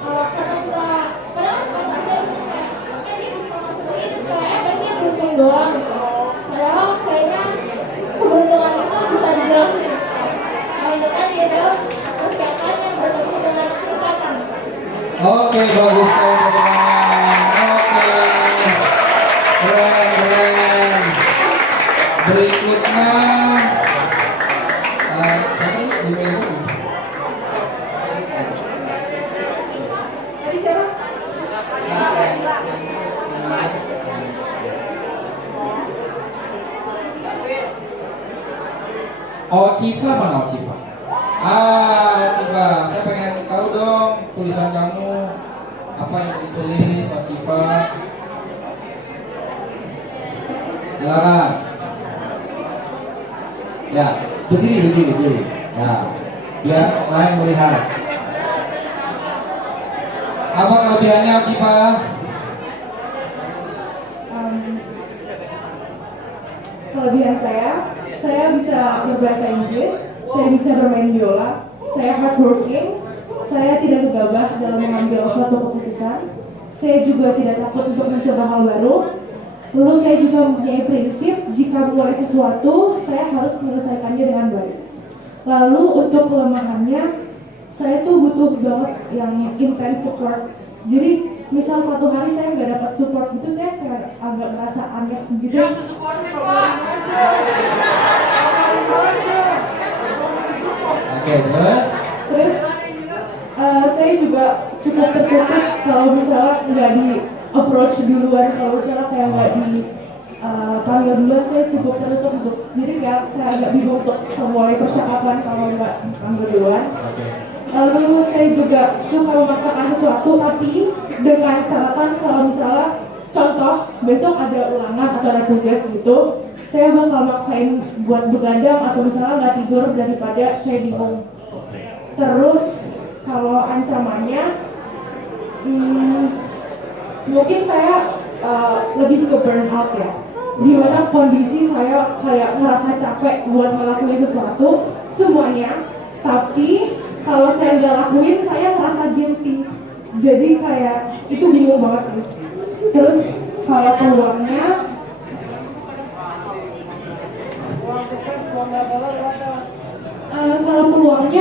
karena kita kadang suka ada itu kayak dia bisa masukin terus kayak dia beruntung doang gitu. Padahal kayaknya keberuntungan itu bisa dijelasin. Kalau misalkan dia adalah persiapan yang bertemu dengan kesempatan. Oke, bagus sekali teman-teman. Oke. Keren. Berikutnya saya juga Tadi siapa? Civa mana Civa? Civa, saya pengen tahu dong tulisan kamu apa yang ditulis Civa. Silakan. Ya, berdiri. Ya, biar lain melihat. Apa kelebihannya Civa? Kelebihan saya bisa berbahasa Inggris, saya bisa bermain biola, saya hardworking, saya tidak gegabah dalam mengambil suatu keputusan, saya juga tidak takut untuk mencoba hal baru, lalu saya juga mempunyai prinsip jika mulai sesuatu, saya harus menyelesaikannya dengan baik. Lalu untuk kelemahannya, saya tuh butuh banget yang intense support. Jadi misal satu hari saya nggak dapat support itu saya kayak agak merasa aneh gitu. Oke, terus? Terus saya juga cukup tertutup kalau misalnya nggak di approach duluan, kalau misalnya kayak nggak di panggil duluan, saya cukup tertutup untuk jadi kayak saya agak bingung untuk memulai percakapan kalau nggak panggil duluan. Lalu saya juga suka memaksakan sesuatu tapi dengan catatan kalau misalnya contoh besok ada ulangan atau ada tugas gitu, saya bakal maksain buat begadang atau misalnya nggak tidur daripada saya bingung. Terus kalau ancamannya mungkin saya lebih ke burnout ya, dimana kondisi saya kayak ngerasa capek buat ngelakuin sesuatu semuanya, tapi kalau saya nggak lakuin saya ngerasa guilty, jadi kayak itu bingung banget sih. Terus kalau peluangnya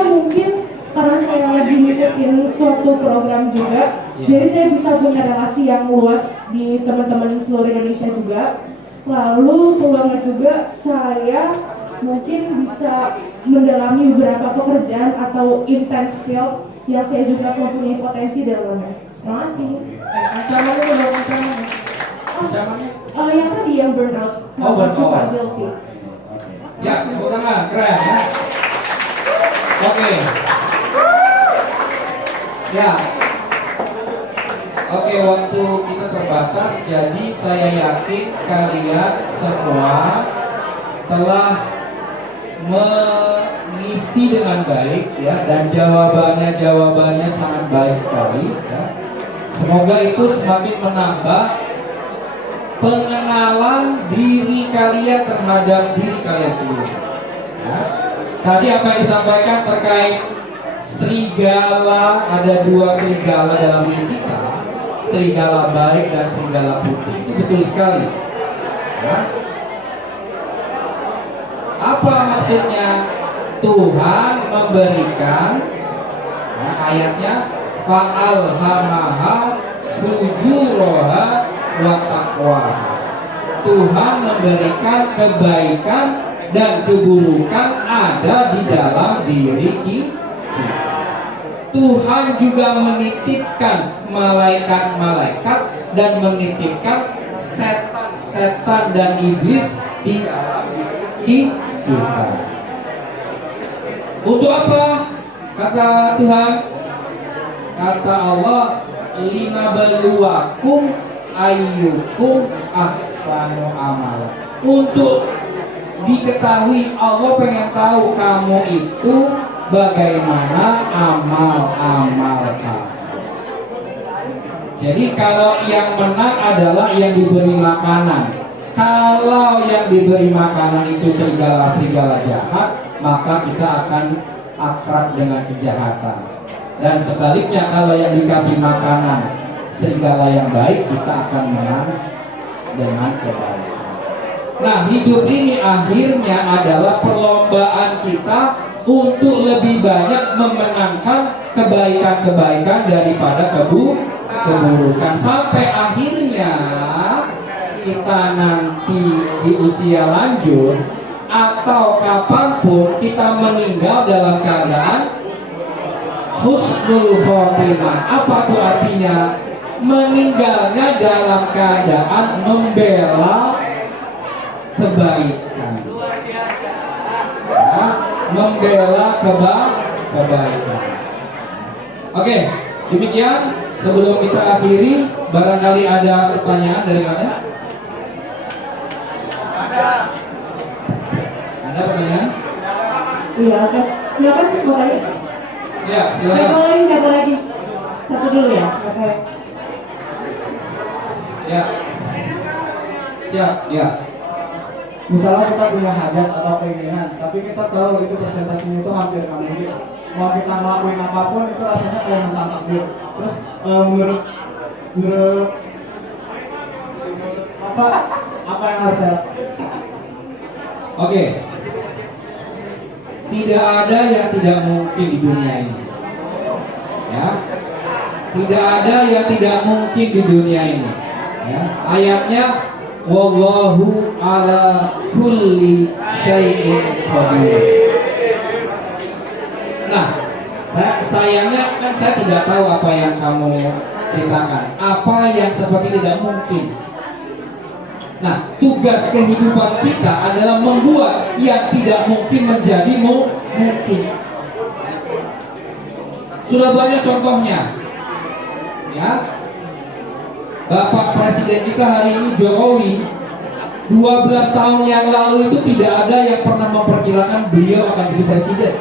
mungkin karena saya lagi ngikutin suatu program juga, jadi saya bisa punya relasi yang luas di teman-teman seluruh Indonesia juga. Lalu peluangnya juga saya mungkin bisa mendalami beberapa pekerjaan atau intense field yang saya juga mempunyai potensi dalamnya. Terima kasih. Ancamannya belum ancamannya. Ancamannya? Yang tadi yang burnout. Oh, burnout. Suka guilty. Ya, tepuk tangan, keren ya. Oke. Ya. Oke, waktu kita terbatas, jadi saya yakin kalian semua telah mengisi dengan baik ya, dan jawabannya sangat baik sekali ya. Semoga itu semakin menambah pengenalan diri kalian terhadap diri kalian sendiri ya. Tadi apa yang disampaikan terkait serigala, ada dua serigala dalam diri kita, serigala baik dan serigala putih, itu betul sekali ya. Apa maksudnya? Tuhan memberikan ya, ayatnya fa'alhamaha fujuraha wa taqwaha. Tuhan memberikan kebaikan dan keburukan ada di dalam diri kita. Tuhan juga menitipkan malaikat-malaikat dan menitipkan setan dan iblis di dalam diri kita. Untuk apa? Kata Tuhan, kata Allah, linabluwakum ayyukum ahsanu amala. Untuk diketahui, Allah pengen tahu kamu itu bagaimana amal-amal kamu. Jadi kalau yang menang adalah yang diberi makanan. Kalau yang diberi makanan itu serigala-serigala jahat, maka kita akan akrab dengan kejahatan. Dan sebaliknya kalau yang dikasih makanan serigala yang baik, kita akan menang dengan kebaikan. Nah, hidup ini akhirnya adalah perlombaan kita untuk lebih banyak memenangkan kebaikan-kebaikan daripada keburukan, sampai akhirnya kita nanti di usia lanjut atau kapanpun kita meninggal dalam keadaan husnul khotimah. Apa itu artinya? Meninggalnya dalam keadaan membela kebaikan, ya, membela kebaikan. Oke, demikian. Sebelum kita akhiri, barangkali ada pertanyaan dari kalian? Ada pertanyaan? Iya, oke. Silakan mulai. Ya, silakan. Siapa lagi? Satu dulu ya. Oke. Ya. Siap, ya. Misalnya kita punya hajat atau keinginan, tapi kita tahu itu presentasinya itu hampir nggak mungkin. Mau kita ngelakuin apapun itu rasanya kayak mentang takdir. Terus menurut apa yang harus saya lakukan? Oke. Tidak ada yang tidak mungkin di dunia ini. Ya. Tidak ada yang tidak mungkin di dunia ini. Ya. Ayatnya wallahu ala kulli syai'in qadir. Nah, sayangnya kan saya tidak tahu apa yang kamu ceritakan, apa yang seperti tidak mungkin. Nah, tugas kehidupan kita adalah membuat yang tidak mungkin menjadi mungkin. Sudah banyak contohnya, ya. Bapak Presiden kita hari ini Jokowi 12 tahun yang lalu itu tidak ada yang pernah memperkirakan beliau akan jadi presiden.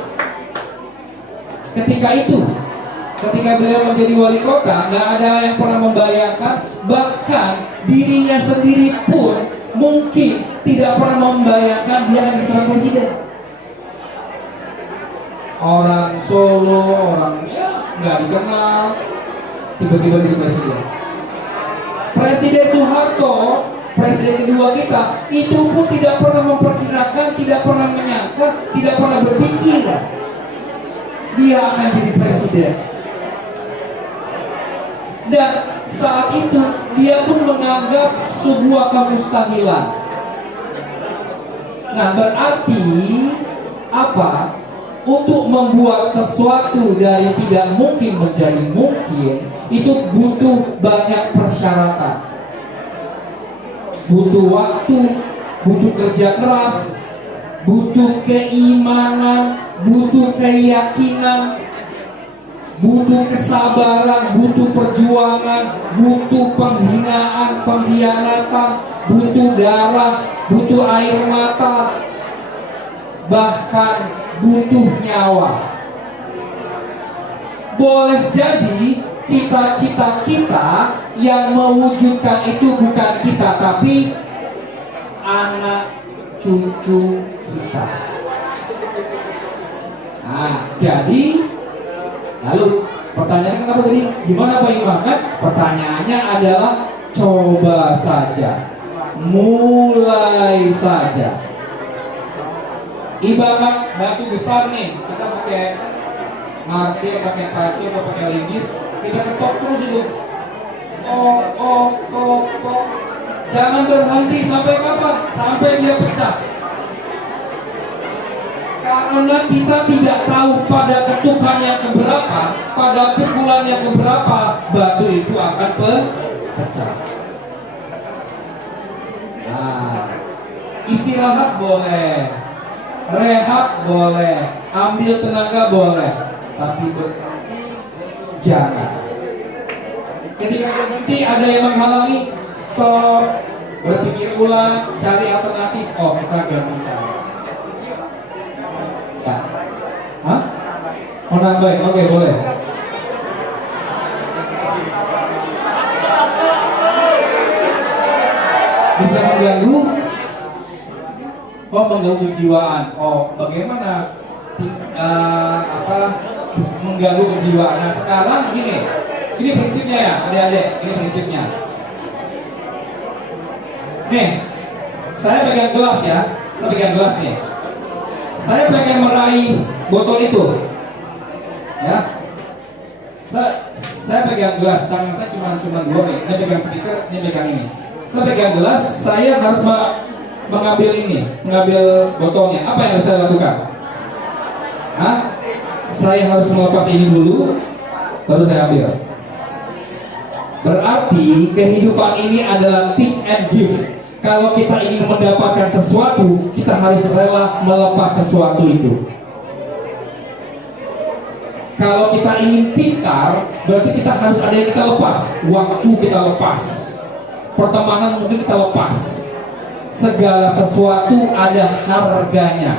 Ketika beliau menjadi wali kota, nggak ada yang pernah membayangkan, bahkan dirinya sendiri pun mungkin tidak pernah membayangkan dia akan jadi presiden. Orang Solo, orang nggak dikenal, tiba-tiba jadi presiden. Presiden Soeharto, presiden kedua kita, itu pun tidak pernah memperkirakan, tidak pernah menyangka, tidak pernah berpikir dia akan jadi presiden. Dan saat itu dia pun menganggap sebuah kemustahilan. Nah, berarti apa? Untuk membuat sesuatu dari tidak mungkin menjadi mungkin, itu butuh banyak persyaratan. Butuh waktu, butuh kerja keras, butuh keimanan, butuh keyakinan, butuh kesabaran, butuh perjuangan, butuh penghinaan, pengkhianatan, butuh darah, butuh air mata, bahkan butuh nyawa. Boleh jadi cita-cita kita yang mewujudkan itu bukan kita, tapi anak cucu kita. Nah, jadi lalu pertanyaannya kenapa tadi? Gimana Pak Imam? Kan pertanyaannya adalah coba saja, mulai saja. Ibarat batu besar nih, kita pakai martil, pakai kaca, pakai linggis, kita ketok terus itu. Jangan berhenti sampai kapan? Sampai dia pecah. karena kita tidak tahu pada ketukan yang keberapa, pada pukulan yang keberapa, batu itu akan pecah. Nah, istirahat boleh, rehat boleh, ambil tenaga boleh, tapi berhenti jangan. Ketika berhenti ada yang menghalangi, stop, berpikir ulang, cari alternatif. Oh, kita ganti cara. Ya. Hah? Mau nambahin? Oke, boleh. Bisa mengganggu? Oh, mengganggu kejiwaan. Oh, bagaimana mengganggu kejiwaan? Nah, sekarang gini. Ini prinsipnya ya, adik-adik. Ini prinsipnya. Nih, saya pegang gelas ya. Saya pegang gelas nih. Saya pengen meraih botol itu. Ya. Saya pegang gelas, tangan saya cuma dua nih. Ini pegang speaker, ini pegang ini. Saya pegang gelas, saya harus mengambil ini, mengambil botolnya. Apa yang harus saya lakukan? Hah? Saya harus melepas ini dulu, baru saya ambil. Berarti kehidupan ini adalah take and give. Kalau kita ingin mendapatkan sesuatu, kita harus rela melepas sesuatu itu. Kalau kita ingin pintar, berarti kita harus ada yang kita lepas. Waktu kita lepas, pertemanan mungkin kita lepas. Segala sesuatu ada harganya.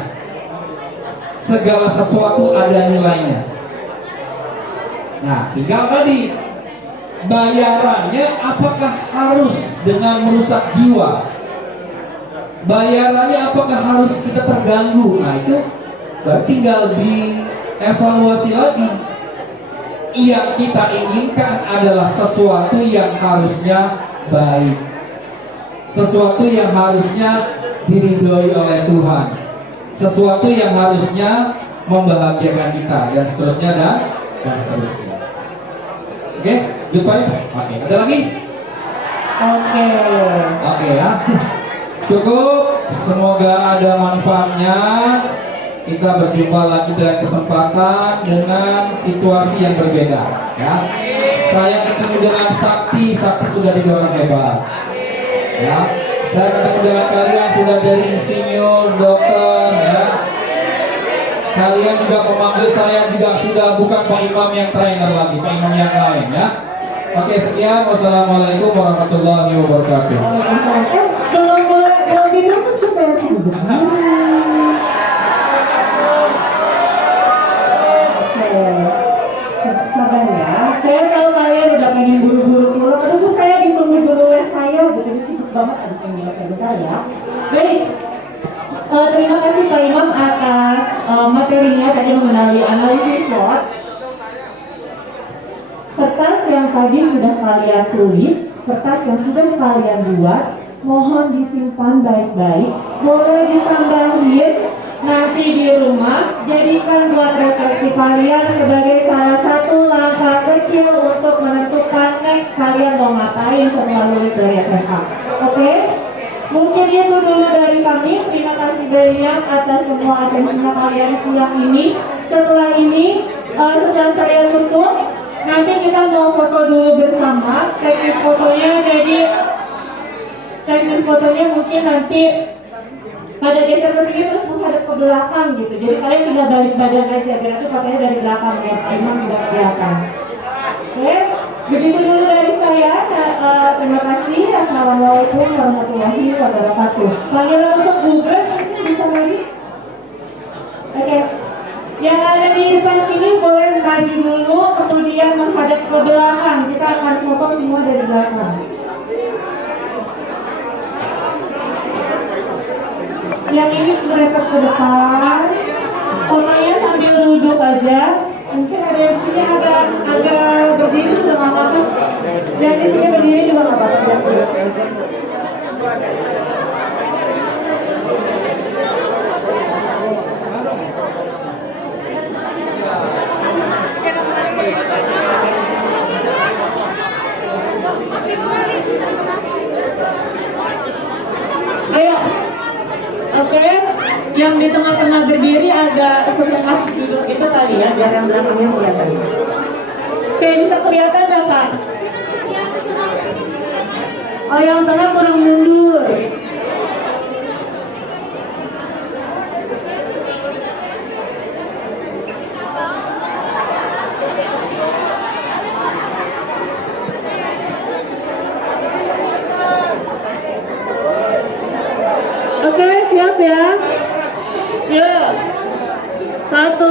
Segala sesuatu ada nilainya. Nah, tinggal tadi bayarannya apakah harus dengan merusak jiwa? Bayarannya apakah harus kita terganggu? Nah, itu tinggal dievaluasi lagi. Yang kita inginkan adalah sesuatu yang harusnya baik, sesuatu yang harusnya diridhoi oleh Tuhan, sesuatu yang harusnya membahagiakan kita, dan seterusnya dan seterusnya. Oke, jumpai. Oke, ada lagi? Oke ya. Cukup. Semoga ada manfaatnya. Kita berjumpa lagi dalam kesempatan dengan situasi yang berbeda. Ya. Saya ketemu dengan Sakti sudah 3 orang hebat. Ya. Saya ketemu dengan kalian sudah dari insinyur, dokter, ya. Kalian juga pemanggil saya juga sudah bukan Pak Imam yang trainer lagi, Pak Imam yang lain ya. Oke, sekian. Wassalamualaikum warahmatullahi wabarakatuh. Kalau minum tuh supaya Oke, sabar ya. Saya tahu kalian udah pengen buru-buru pulang. Aduh, saya ditunggu dulu les saya. Betul sibuk banget abis ini bentar ya. Baik. Terima kasih Pak Imam atas materinya tadi mengenai analisis SWOT. Kertas yang tadi sudah kalian tulis, kertas yang sudah kalian buat, mohon disimpan baik-baik. Boleh ditambahin nanti di rumah, jadikan buat refleksi kalian sebagai salah satu langkah kecil untuk menentukan next kalian mau ngapain setelah lulus dari SMA. Oke? Mungkin itu dulu dari kami. Terima kasih banyak atas semua atensinya kalian siang ini. Setelah ini, setelah saya tutup, nanti kita mau foto dulu bersama. Teknis fotonya mungkin nanti pada geser ke sini terus menghadap ke belakang gitu. Jadi kalian tinggal balik badan aja, berarti fotonya dari belakang ya. Emang tidak kelihatan. Oke, begitu dulu dari saya. Terima kasih. Assalamualaikum warahmatullahi wabarakatuh. Panggilan untuk Google mungkin bisa lagi. Oke. Yang ada di depan sini boleh maju dulu, kemudian menghadap ke belakang. Kita akan foto semua dari belakang. Yang ini mereka ke depan, fotonya sambil duduk aja. Mungkin ada yang di sini agak berdiri juga nggak apa-apa. Yang di sini berdiri juga nggak apa-apa. Ayo, oke. Yang di tengah-tengah berdiri agak setengah duduk itu kali ya, biar yang belakangnya kelihatan. Oke, bisa kelihatan nggak Kak? Oh, yang tengah kurang mundur. Oke, siap ya? Ya. 1,